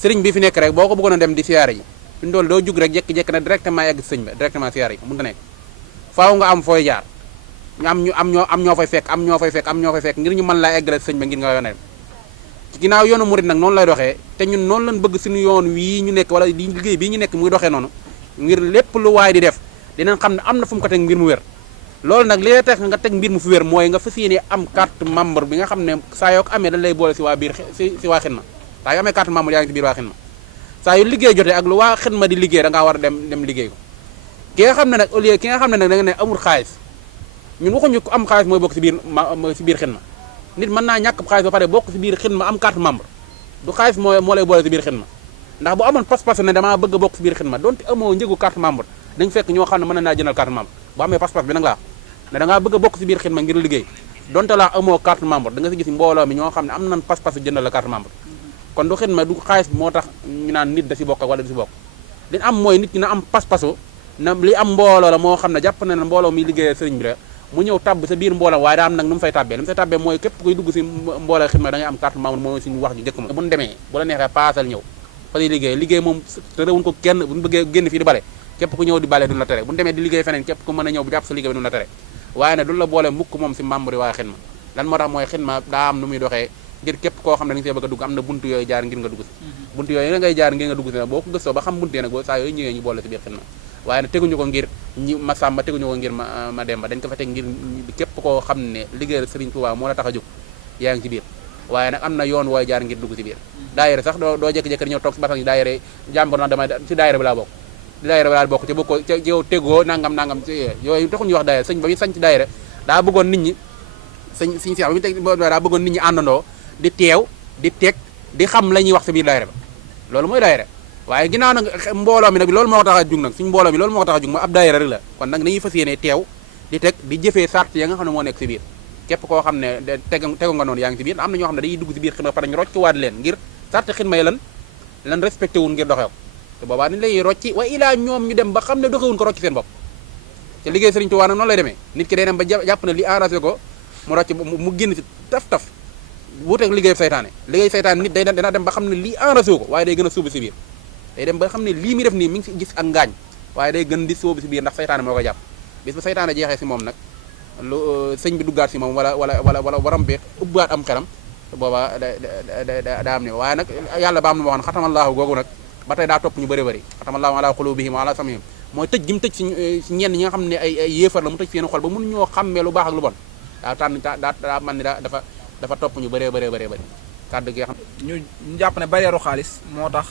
sëriñ bi fi nekk rek boo ko bëggoon a dem di siyaare yi fi mu toll doo jug rek jékki-jékki na directement egg sëñ ba directement siyaare yi mënut a nekk faaw nga am fooy jaar ñu am ñoo fay fekk ngir ñu mën laa eggale sëñ ba ngir nga yone ci ginnaaw yoonu murid nag noonu lay doxee te ñun noonu lañ bëgg suñu yoon wii ñu nekk wala di liggéey bii ñu nekk muy doxee noonu ngir lépp lu waay di def dinañ xam ne am na fu mu ko teg ngir mu wér loolu nag li lay tax nga teg mbir mu fi wér mooy nga fas yéene am carte membre bi nga xam ne saa yoo ko amee dañ lay boole si waa biir si waa xidma saa yoo amee carte membre yaa ngi si biir waa xidma saa yu liggéey jotee ak lu waa xidma di liggéey da ngaa war a dem liggéey ko ki nga xam ne nag au lieu ki nga xam ne nag da nga ne amul xaalis ñun waxuñu ko am xaalis mooy bokk si biir xidma nit mën naa ñàkk xaalis ba pare bokk si biir xidma am carte membre du xaalis moo lay boole si biir xidma ndax bu amoon pas-pas ne damaa bëgg a bokk si biir xidma donte amoo njëgu carte membre dañ fekk ñoo xam ne mën naa jëndal carte membre bu amee pas-pas bi nag laa ne da ngaa bëgg a bokk si biir xidma ngir liggéey donte laa amoo carte membre da nga si gis mbooloo mi ñoo xam ne am nañ pas-pas jëndal la carte membre kon du xidma du xaalis moo tax ñu naan nit da si bokk wala du si bokk li am mooy nit ñi na am pas-pasu na li am mbooloo la moo xam ne jàpp na ne mbooloo mi liggéeyee sëriñ bi la mu ñëw tabb sa biir mbooloo waaye daa am nag nu mu fay tabbee mooy képp kuy dugg si mbooloo xidma da ngay am carte membre mooy suñu wax ju njëkk ma bu ñu demee bu la neexee paasal ñëw fa lay liggéey moom te réewuñ ko kenn bu ñu bëggee génn fii di bale képp ku ñëw di bale duñu la tere bu ñu demee di liggéey feneen képp ku mën a ñëw bu jàpp sa liggéey bi duñu la tere waaye ne duñu la boole mukk moom si membre yi waaye xidma lan moo tax mooy xidma daa am nu muy doxee ngir képp koo xam ne da nga see bëgg a dugg am na buntu yooyu jaar ngir nga dugg si buntu yooyu ngay jaar ngir nga dugg si nag boo ko gëstoo ba xam buntu yi nag boo saa yooyu ñëwee ñu boole si biir xidma waaye nag teguñu ko ngir ma sàmba teguñu ko ngir ma demba dañ ko fa teg ngir képp koo xam ne liggéeyal Sëriñ Tuubaa moo la tax a jóg yaa ngi ci biir waaye nag am na yoon wooy jaar ngir dugg si biir daayira sax doo jékki-jékki ñëw toog si basan yi daayira jàmbur na dama si daayira bi laa bokk si daayira bi laa bokk te bokkoo ci yow tegoo nangam yooyu taxul ñuy wax daayira sëñ ba muy sañ ci daayira daa bëggoon nit ñi sëñ si ba muy teg daa bëggoon nit ñi àndandoo di teew di teg di xam la ñuy wax si biir daayira ba loolu mooy daayira waaye ginnaaw nag mbooloo mi nag loolu moo ko tax a jug nag suñu mbooloo mi loolu moo ko tax a jug mooy ab daayira rek la kon nag dañuy fas yéene teew di teg di jëfee sart ya nga xam ne moo nekk si biir képp koo xam ne tegu nga noonu yaa ngi si biir am na ñoo xam ne dañuy dugg si biir xidma pare ñu rocc waat leen ngir sart xidma yi lan respecté wul ngir doxew te boobaa dañ lay rocci wa ilaa ñoom ñu dem ba xam ne doxewuñ ko rocc seen bopp te liggéey Sëriñ Tuubaa nag noonu lay demee nit ki day dem ba jàpp na li arrangé ko mu rocc mu génn si taf wuuteeg liggéey saytaane nit dina dem ba xam ne lii arrangé ko waaye day gën a suubu si biir day dem ba xam ne lii mi def nii mi ngi si gis ak ngaañ waaye day gën di sóobu si biir ndax saytaane moo ko jàpp bis ba saytaane jeexee si moom nag lu sëñ bi duggaat si moom wala waram beet ubbaat am xelam te booba daa am ne waaye nag yàlla ba am na moo xam ne xatamallaahu googu nag ba tey daa topp ñu bëri xatamallaahu ala qulubihim wa ala samihim mooy tëj gi mu tëj si ñenn ñi nga xam ne ay yéefar la mu tëj seen xol ba mënu ñoo xàmmee lu baax ak lu bon daa man ni dafa topp ñu bëree bëri kàddu gi nga xam ñu jàpp ne barrière xaalis moo tax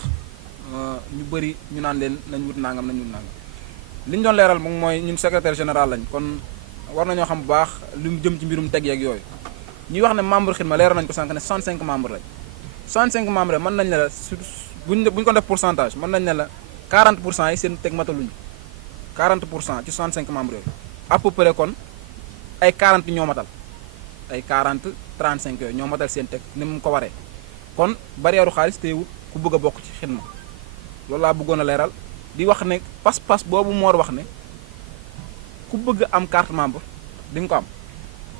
ñu bëri ñu naan leen nañ wut nangam li ñu doon leeral moom mooy ñun secrétaire général lañ kon war nañoo xam bu baax li mu jëm ci mbirum teg yeeg yooyu ñuy wax ne membre xidma leeral nañ ko sànq ne 65 membres lañ 65 membres mën nañ ne la buñ ko def pourcentage mën nañ ne la 40% yi seen teg mataluñu 40% ci 65 membres yooyu à peu près kon ay 40 ñoo matal ay 40 35 yooyu ñoo matal seen teg ni mu ko waree kon barrière xaalis teewut ku bëgg a bokk ci xidma loolu laa bëggoon a leeral di wax ne pas-pas boobu Mor wax ne ku bëgg am carte membre di nga ko am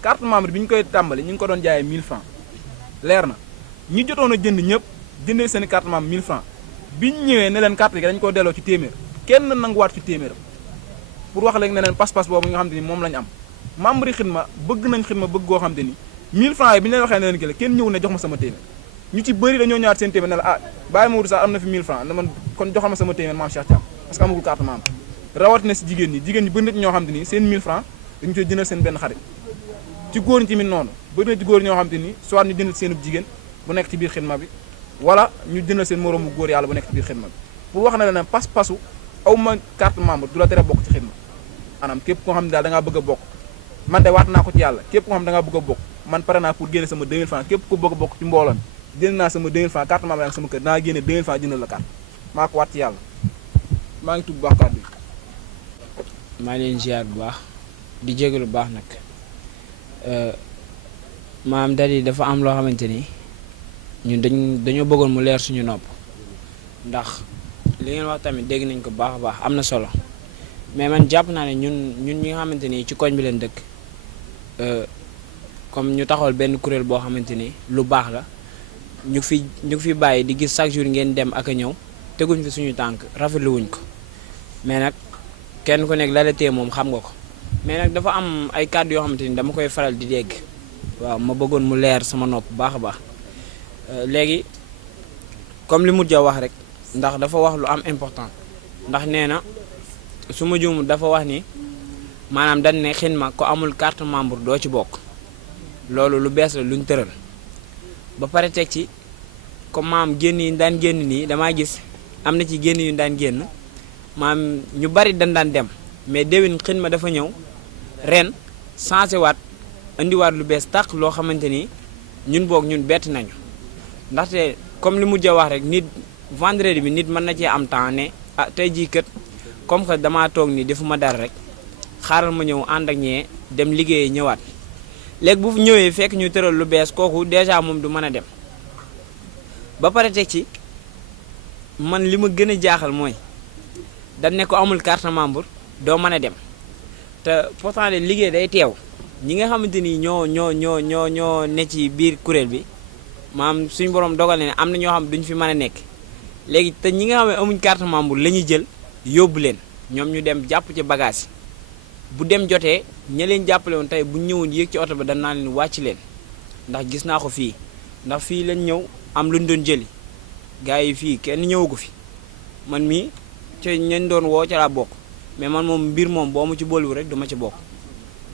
carte membre bi ñu koy tàmbali ñu ngi ko doon jaayee 1000 francs leer na ñi jotoon a jënd ñëpp jëndee seen carte membre 1000 francs bi ñu ñëwee ne leen carte gi dañu ko delloo ci téeméer kenn nanguwaat ci téeméeram pour wax léegi ne leen pas-pas boobu nga xam te ni moom lañu am membre yi xidma bëgg nañ xidma bëgg goo xam te ni 1000 francs yi bi ñu leen waxee ne leen ki la kenn ñëw ne jox ma sama téeméer ñu ci bëri dañoo ñëwaat seen téeméer ne la ah bàyyi ma wut sax am na fi 1000 francs ne man kon joxal ma sama téeméer maam Cheikh Thiam parce que amagul carte membre rawatina si jigéen ñi bëri na ci ñoo xam te ni seen 1000 francs dañu koy jëndal seen benn xarit ci góor ñi tamit noonu bëri na ci góor ñoo xam te ni soit ñu jëndal seenub jigéen bu nekk ci biir xidma bi wala ñu jëndal seen moroomu góor yàlla bu nekk ci biir xidma bi pour wax na la ne pas-pasu aw ma carte membre du la tere bokk ci xidma maanaam képp koo xam ne daal da ngaa bëgg a bokk man de waat naa ko ci yàlla képp koo xam ne da ngaa bëgg a bokk man pare naa pour génne sama 2000 francs képp ku bëgg a bokk ci mbooloo mi génne naa sama 2000 francs carte membre yaa ngi sama kër naa génne 2000 francs jëndal la carte maa ko waat ci yàlla maa ngi tudd baax kàddu yi maa ngi leen ziar bu baax di jégalu bu baax nag maam dali dafa am loo xamante ni ñun dañoo bëggoon mu leer suñu nopp ndax li ngeen wax tamit dégg nañ ko baax a baax am na solo mais man jàpp naa ne ñun ñi nga xamante ni ci koñ bi leen dëkk comme ñu taxawal benn kuréel boo xamante ni lu baax la ñu fi bàyyi di gis chaque jour ngeen dem ak a ñëw teguñ fi suñu tànk rafetlu wuñ ko mais nag kenn ku nekk la la tee moom xam nga ko mais nag dafa am ay kàddu yoo xamante ni dama koy faral di dégg waaw ma bëggoon mu leer sama nopp baax a baax léegi comme li mujj a wax rek ndax dafa wax lu am important ndax nee na su ma juumul dafa wax ni maanaam dañ ne xidma ko amul carte membre doo ci bokk loolu lu bees la luñ tëral ba pare teg ci comme maam génn yi daan génn nii damaa gis am na ci génn yu daan génn maam ñu bari dañ daan dem mais déwén xidma dafa ñëw ren changé waat indiwaat lu bees tàq loo xamante ni ñun boog ñun bett nañu ndaxte comme li mujj a wax rek nit vendredi bi nit mën na cee am temps ne ah tey jii kat comme que damaa toog ni defuma dara rek xaaral ma ñëw ànd ak ñee dem liggéeyee ñëwaat léegi bu ñëwee fekk ñu tëral lu bees kooku déjà moom du mën a dem ba pare teg ci man li ma gën a jaaxal mooy dañ ne ko amul carte membre doo mën a dem te pourtant de liggéey day teew ñi nga xamante ni ñoo ne ci biir kuréel bi maam suñu borom dogal ne am na ñoo xam duñ fi mën a nekk léegi te ñi nga xam ne amuñ carte membre la ñuy jël yóbbu leen ñoom ñu dem jàpp ci bagage yi bu dem jotee ña leen jàppale woon tey bu ñëwoon yéeg ci oto ba dañ naa leen wàcc leen ndax gis naa ko fii ndax fii lañ ñëw am luñ doon jëli gars yi fii kenn ñëwagu fi man mii ci ñañ doon woo ca laa bokk mais man moom mbir moom boo ma ci boolewul rek duma ci bokk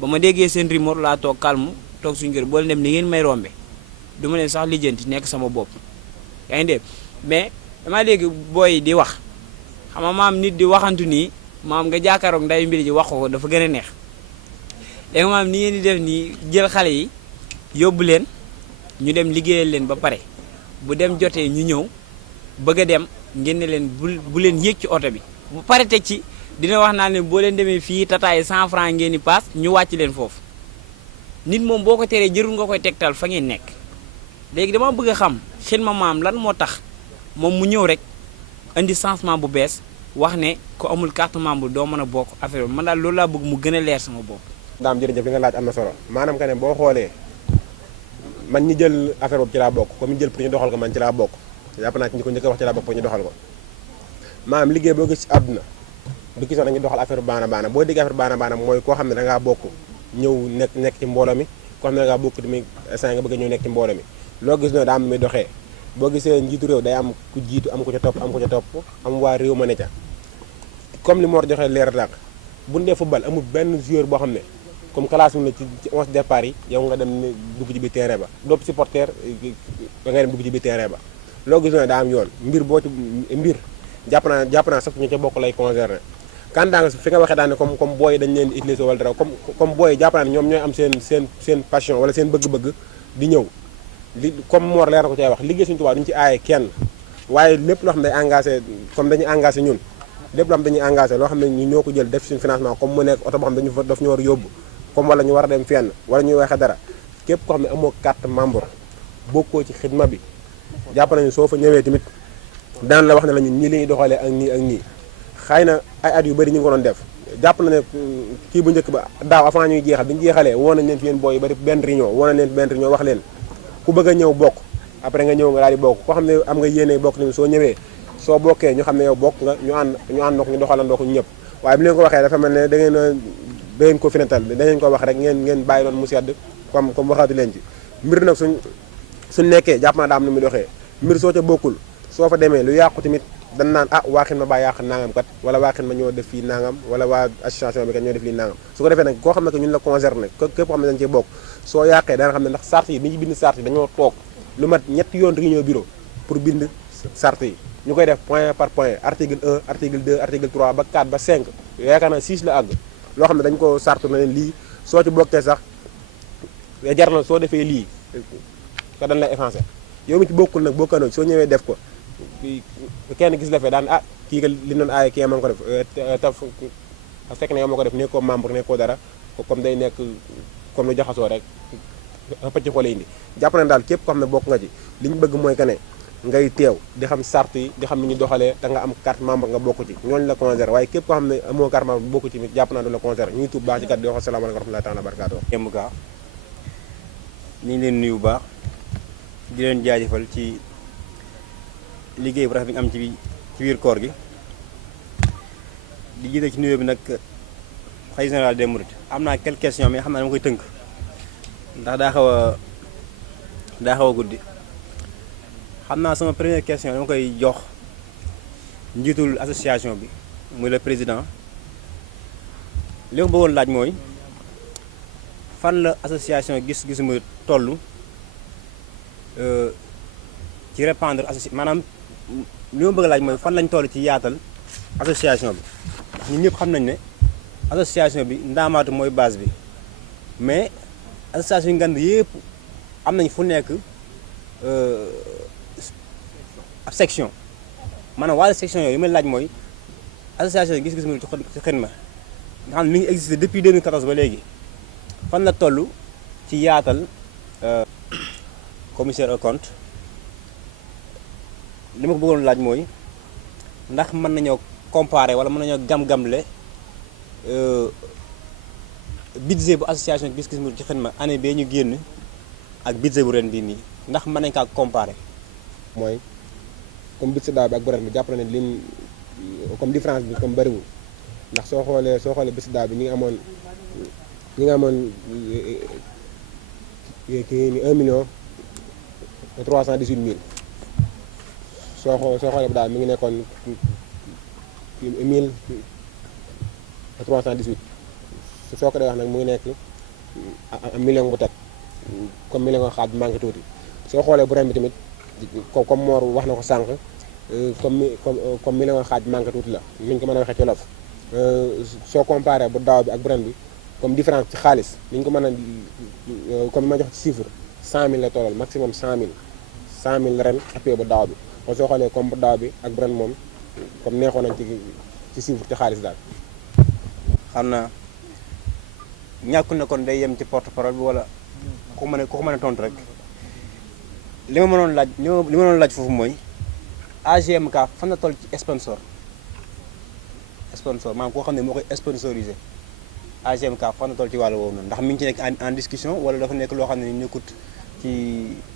ba ma déggee seen rumeur laa toog calme toog suñu kër boole dem ni ngeen may rombe du ma leen sax lijjanti nekk sama bopp yaa ngi dégg mais damaa dégg booy di wax xam nga maam nit di waxantu nii maam nga jàkkaaroog nday mbir ji wax ko dafa gën a neex léegi maam ni ngeen di def nii jël xale yi yóbbu leen ñu dem liggéeyal leen ba pare bu dem jotee ñu ñëw bëgg a dem ngeen ne leen bu leen yéeg ci oto bi bu pare teg ci dina wax naa leen boo leen demee fii tataay 100 francs ngeen di paas ñu wàcc leen foofu nit moom boo ko teree jërul nga koy tegtal fa ngeen nekk léegi dama bëgg a xam xidma maam lan moo tax moom mu ñëw rek indi changement bu bees wax ne ko amul carte membre doo mën a bokk affaire bi man daal loolu laa bëgg mu gën a leer sama bopp. daam jërëjëf li nga laaj am na solo maanaam que ne boo xoolee man ñi jël affaire boobu ci laa bokk comme ñu jël pour ñu doxal ko man ci laa bokk jàpp naa ci ñi ko njëkk a wax ci laa bokk pour ñu doxal ko maanaam liggéey boo gis ci àdduna du gisoon dañuy doxal affaire baana baana boo déggee affaire baana baana mooy koo xam ne da ngaa bokk ñëw nekk ci mbooloo mi koo xam ne da ngaa bokk tamit saa nga bëgg a ñëw nekk ci mbooloo mi loo gis noonu daa am muy doxee boo gisee njiitu réew day am ku jiitu am ku ca topp am ku ca topp am waa réew ma ne ca comme li Mor joxee leer lànk bu ñu dee football amul benn joueur boo xam ne comme classe la ci 11 départ yi yow nga dem dugg ci biir terrain ba dopp supporter da ngay dem dugg ci biir terrain ba loo gis noonu daa am yoon mbir boo ci mbir jàpp naa sax ñu ca bokk lay concerné kandaa nga fi nga waxee daane comme booy dañ leen utiliser wala dara comme booy jàpp naa ne ñoom ñooy am seen passion wala seen bëgg-bëgg di ñëw li comme Mor leer na ko cay wax liggéey suñu tubaab duñu ci aaye kenn waaye lépp loo xam ne day engagé comme dañuy engagé ñun lépp loo xam dañuy engagé loo xam ne ñu ñoo ko jël def suñu financement comme mu nekk oto boo xam ne daf ñu war a yóbbu comme wala ñu war a dem fenn wala ñuy waxee dara képp koo xam ne amoo carte membre bokkoo ci xidma bi jàpp nañu soo fa ñëwee tamit daan la wax ne la ñun ñii la ñuy doxalee ak nii ak nii xëy na ay at yu bëri ñu ngi ko doon def jàpp na ne kii bu njëkk ba daaw avant ñuy jeexal bi ñu jeexalee woo nañ leen fi yéen booy yu bëri benn réunion woo nañ leen benn réunion wax leen ku bëgg a ñëw bokk après nga ñëw nga daal di bokk koo xam ne am nga yéene bokk tamit soo ñëwee soo bokkee ñu xam ne yow bokk nga ñu ànd ko ñu doxalandoo ko ñu ñëpp waaye bi leen ko waxee dafa mel ne da ngeen ko finatal da ngeen ko wax rek ngeen bàyyi doon mu sedd comme waxaatu leen ci mbir nag suñ nekkee jàpp naa daa am nu muy doxee mbir soo ca bokkul soo fa demee lu yàqu tamit dañ naan ah waa Xidma baa yàq nangam kat wala waa Xidma ñoo def fii nangam wala waa association bi kat ñoo def lii nangam su ko defee nag koo xam ne que ñun la concerné képp koo xam ne dañ cee bokk soo yàqee dana xam ne ndax sart yi bi ñu bind sart yi dañoo toog lu mat ñetti yoon réunion bureau pour bind sart yi ñu koy def point par point article 1 article 2 article 3 ba 4 ba 5 yaakaar naa 6 la àgg loo xam ne dañ ko sartu na leen lii soo ci bokkee sax jar na soo defee lii ko dañ lay effacé yow mi ci bokkul nag bokkandoo soo ñëwee def ko kenn gis la fee daan ah kii ka li noon aaye kii ma ko def te fekk na yow ma ko def nekkoo membre nekkoo dara comme day nekk comme lu jaxasoo rek pëcc xoole indi jàpp na daal képp ko xam ne bokk nga ci li ñu bëgg mooy que ne ngay teew di xam sart yi di xam ni ñu doxalee te nga am carte membre nga bokk ci ñooñu la conservé waaye képp koo xam ne amoo carte membre bokk ci jàpp naa du la conservé ñu ngi tuub baax ci kat di wax asalaamaaleykum wa rahmatullahi taala barakaatu démb gaa ñu ngi leen nuyu bu baax di leen jaajëfal ci liggéey bu rafet bi nga am ci biir koor gi di jiite ci nuyoo bi nag xalifa général des mourides am naa quelques questions mais xam naa dama koy tënk ndax daa xaw a guddi xam naa sama première question dama koy jox njiitul association bi muy le président li ma bëggoon laaj mooy fan la association gis-gisu murit toll ci répandre maanaam li ma bëgg laaj mooy fan lañ toll ci yaatal association bi ndax ñun ñëpp xam nañ ne association bi ndaamaatu mooy base bi mais association yi ngand yëpp am nañ fu nekk ab section maanaam wàllu section yooyu li may laaj mooy association gis-gis mu ci xidma nga xam ne mi ngi existé depuis 2014 ba léegi fan la toll ci yaatal commissaire au compte li ma ko bëggoon laaj mooy ndax mën nañoo comparer wala mën nañoo gam-gamle budget bu association gis-gis mu ci xidma année bee ñu génn ak budget bu ren bii nii ndax mën nañ kaa comparer. mooy comme budget daaw bi ak bu ren bi jàpp na ne lim comme différence bi comme bëriwul ndax soo xoolee budget daaw bi ñi nga amoon kii ni 1.318.000 soo xoolee bu daal mi ngi nekkoon 1.318 soo ko dee wax nag mu ngi nekk million bu teg comme million nga xaaj bi manqué tuuti soo xoolee bu ren bi tamit comme Mor wax na ko sànq comme million nga xaaj bi manqué tuuti la ni ñu ko mën a waxee ci wolof soo comparé bu daaw bi ak bu ren bi comme différence ci xaalis ni ñu ko mën a comme ma jox ci chiffre 100.000 la tollal maximum 100.000 ren appuyé bu daaw bi kon soo xoolee comme bu daaw bi ak bu ren moom comme neexoon nañ ci chiffre ci xaalis daal. xam naa ñàkkul ne kon day yem ci porte parole bi wala ku ko mën a tontu rek li ma mënoon laaj foofu mooy AGMK fan la toll ci sponsor maanaam koo xam ne moo koy sponsorisé AGMK fan la toll ci wàllu woowu noonu ndax mi ngi ci nekk en discussion wala dafa nekk loo xam ne nekkut ci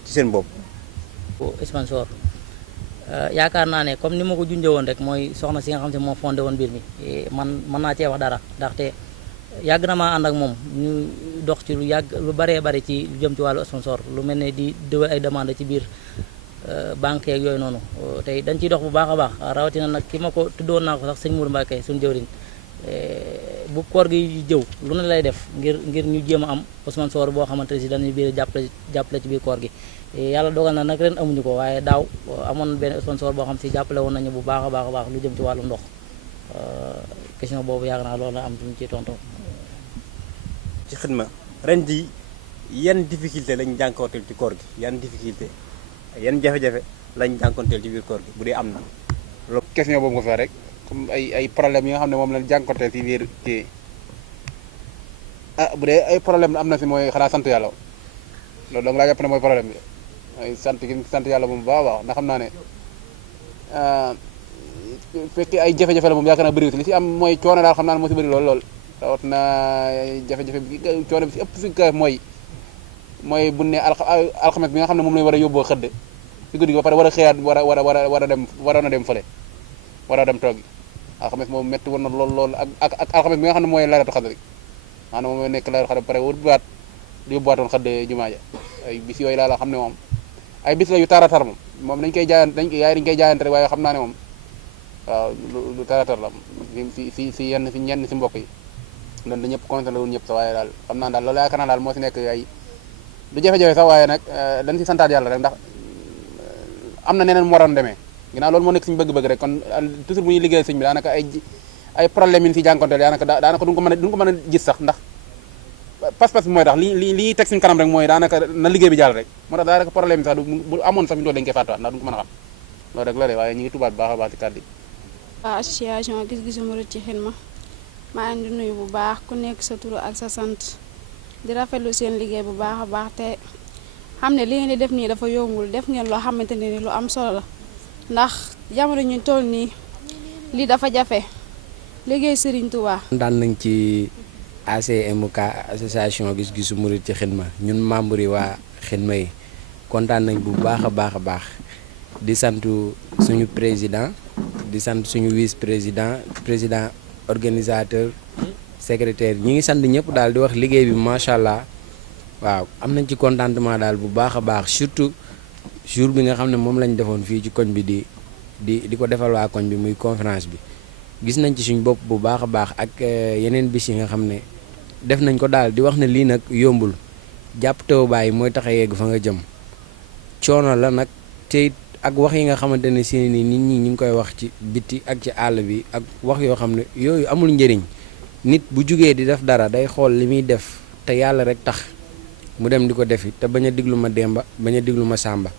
seen bopp. sponsor yaakaar naa ne comme ni ma ko junjee woon rek mooy soxna si nga xam ne moo fondé woon mbir mi man mën naa cee wax dara ndaxte yàgg na maa ànd ak moom ñu dox ci lu yàgg lu baree bari ci lu jëm ci wàllu sponsor lu mel ne di déwé ay demande ci biir banque yeeg yooyu noonu tey dañ ciy dox bu baax a baax rawatina nag ki ma ko tuddoon naa ko sax sëñ Mourou Mbacke suñu jëwriñ bu koor gi jëw lu ne lay def ngir ñu jéem a am sponsor boo xamante ne si dañuy biir jàppale ci biir koor gi yàlla dogal na nag ren amuñu ko waaye daaw amoon benn sponsor boo xam si jàppale woon nañu bu baax a baax lu jëm ci wàllu ndox question boobu yaakaar naa loolu la am duñu ciy tontu. ci xidma ren ji yan difficulté lañ jànkoonteel ci koor gi yan difficulté yan jafe-jafe lañ jànkoonteel ci biir koor gi bu dee am na. loolu question boobu nga fa rek comme ay problème yi nga xam ne moom lañ jànkoonteel ci biir kii bu dee ay problème am na si mooy xanaa sant yàlla loolu donc laa jàpp ne mooy problème bi ay sant yàlla moom bu baax a baax ndax xam naa ne fekkee ay jafe-jafe la moom yaakaar naa bëriwul li si am mooy coono daal xam naa ne moo si bëri lool rawat na jafe-jafe bi coono bi si ëpp si ka mooy bu ne alxames bi nga xam ne moom lañu war a yóbboo xëdd si guddi gi ba pare war a xëyaat waroon a dem fële war a dem toogi alxames moom métti woon na lool ak alxames bi nga xam ne mooy laylatu xadr maanaam moom nekk laylatu xadr ba pare wutbaat di yóbbuwaatoon xëdd jumaa ja ay bis yooyu laa la xam ne moom ay bis la yu taratar moom dañ koy jaayante rek waaye xam naa ne moom waaw lu taratar la si ñenn si mbokk yi loolu da ñëpp concerné wul ñëpp sax waaye daal xam naa daal loolu yaakaar naa daal moo si nekk ay du jafe-jafe sax waaye nag dañ si santaat yàlla rek ndax am na neneen mu waroon demee ginnaaw loolu moo nekk suñu bëgg-bëgg rek kon toujours bu ñuy liggéey sëñ bi daanaka ay problème yi si jànkonteel daanaka duñ ko mën a gis sax ndax pas-pas bi mooy tax li teg suñu kanam rek mooy daanaka na liggéey bi jàll rek moo tax daanaka problème yi sax bu amoon sax ñu doon dañ koy fàttewaat ndax duñ ko mën a xam loolu rek la de waaye ñu ngi tubaat baax a baax ci kàddu yi. waa association gis-gisu murit ci xidma maa ngi di nuyu bu baax ku nekk sa turu ak sa sant di rafetlu seen liggéey bu baax a baax te xam ne li ngeen di def nii dafa yombul def ngeen loo xamante ne ni lu am solo la ndax jamono ñu toll nii lii dafa jafe liggéey Serigne Touba. daan nañ ci ACMK association gis-gisu murit ci xidma ñun membre yi waa xidma yi kontaan nañ bu baax a baax di sant suñu président di sant suñu vice président organisateur secrétaire ñi ngi sant ñëpp daal di wax liggéey bi macha allah waaw am nañ ci contentement daal bu baax a baax surtout jour bi nga xam ne moom lañ defoon fii ci koñ bi di ko defal waa koñ bi muy conférence bi gis nañ ci suñ bopp bu baax a baax ak yeneen bis yi nga xam ne def nañ ko daal di wax ne lii nag yombul jàpp teew bàyyi mooy tax a yegg fa nga jëm coono la nag te ak wax yi nga xamante ne si ni nit ñi ñu ngi koy wax ci biti ak ci àll bi ak wax yoo xam ne yooyu amul njëriñ nit bu jugee di def dara day xool li muy def te yàlla rek tax mu dem di ko defi te bañ a diglu ma Demba bañ a diglu ma Sàmba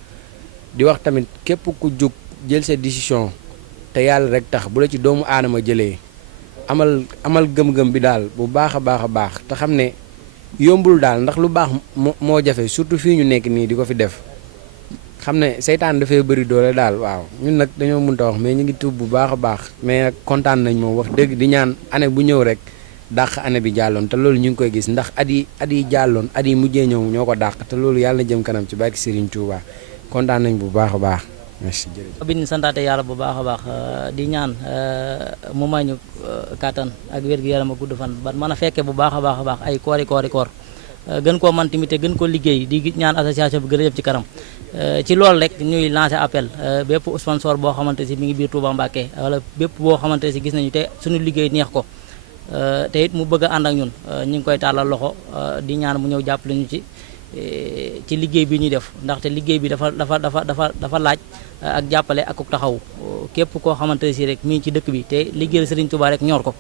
di wax tamit képp ku jug jël sa décision te yàlla rek tax bu la ci doomu aadama jëlee amal gëm-gëm bi daal bu baax a baax te xam ne yombul daal ndax lu baax moo jafe surtout fii ñu nekk nii di ko fi def xam ne seytaan dafay bëri doole daal waaw ñun nag dañoo mënta wax mais ñu ngi tuub bu baax a baax mais nag kontaan nañ moom wax dëgg di ñaan année bu ñëw rek dàq année bi jàlloon te loolu ñu ngi koy gis ndax at yi jàlloon at yi mujjee ñëw ñoo ko dàq te loolu yàlla na jëm kanam ci barke Serigne Touba kontaan nañ bu baax a baax merci jërëjëf. bi ñu santaate yàlla bu baax a baax di ñaan mu may ñu kàttan ak wér-gu-yaram a gudd fan ba mën a fekkee bu baax a baax ay koori koor gën koo man tamit te gën ko liggéey di ñaan association bi gën a jëm ci kanam ci loolu rek ñuy lancer appel bépp sponsor boo xamante si mi ngi biir Touba Mbacké wala bépp boo xamante si gis nañu te suñu liggéey neex ko te it mu bëgg a ànd ak ñun ñu ngi koy tàllal loxo di ñaan mu ñëw jàppale ñu ci liggéey bi ñuy def ndaxte liggéey bi dafa laaj ak jàppale ak taxaw képp koo xamante si rek mi ngi ci dëkk bi te liggéeyal Serigne Touba rek ñor ko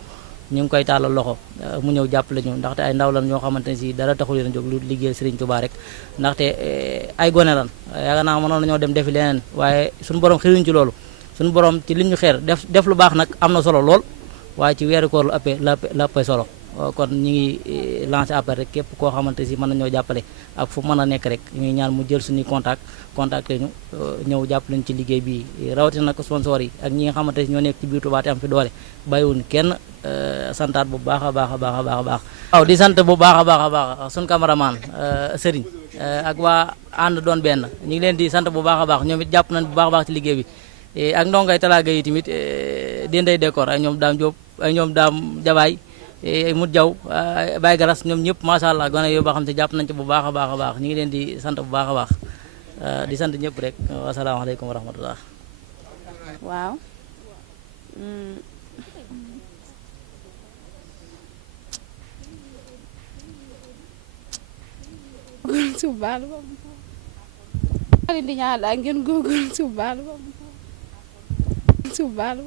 ñu ngi koy tàllal loxo mu ñëw jàppale ñu ndaxte ay ndaw lan ñoo xamante ne si dara taxul leen a jóg lu liggéeyal Serigne Touba rek ndaxte ay gone lan yaakaar naa mënoon nañoo dem defi leneen waaye suñu borom xiruñ ci loolu suñu borom ci lim ñu xeer def lu baax nag am na solo lool waaye ci weeru koor la ëppee solo kon ñu ngi lancé appel rek képp koo xamante si mën nañoo jàppale ak fu mën a nekk rek ñuy ñaan mu jël suñuy contacté ñu ñëw jàppale ñu ci liggéey bi rawatina nag sponsor yi ak ñi nga xamante si ñoo nekk ci biir Touba te am fi doole bàyyiwuñ kenn santaat bu baax a baax waaw di sant bu baax a baax suñ cameraman Serigne ak waa ànd doon benn ñu ngi leen di sant bu baax a baax ñoom it jàpp nañ bu baax a baax ci liggéey bi ak ndongay talaaga yi tamit denday décor ay ñoom daam Jóob ay ñoom daam jabaay mut jaw Baye Galas ñoom ñëpp macha allah gone yooyu boo xam ne jàpp nañ ci bu baax a baax ñu ngi leen di sant bu baax a baax di sant ñëpp rek wasalaamaaleykum wa rahmatullah waaw subal di ñaan daal ngeen góorgóorlu subal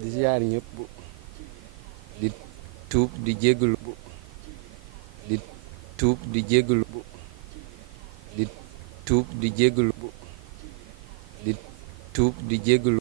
di ziar ñëpp di tuub di jégalu di tuub di jégalu di tuub di jégalu di tuub di jégalu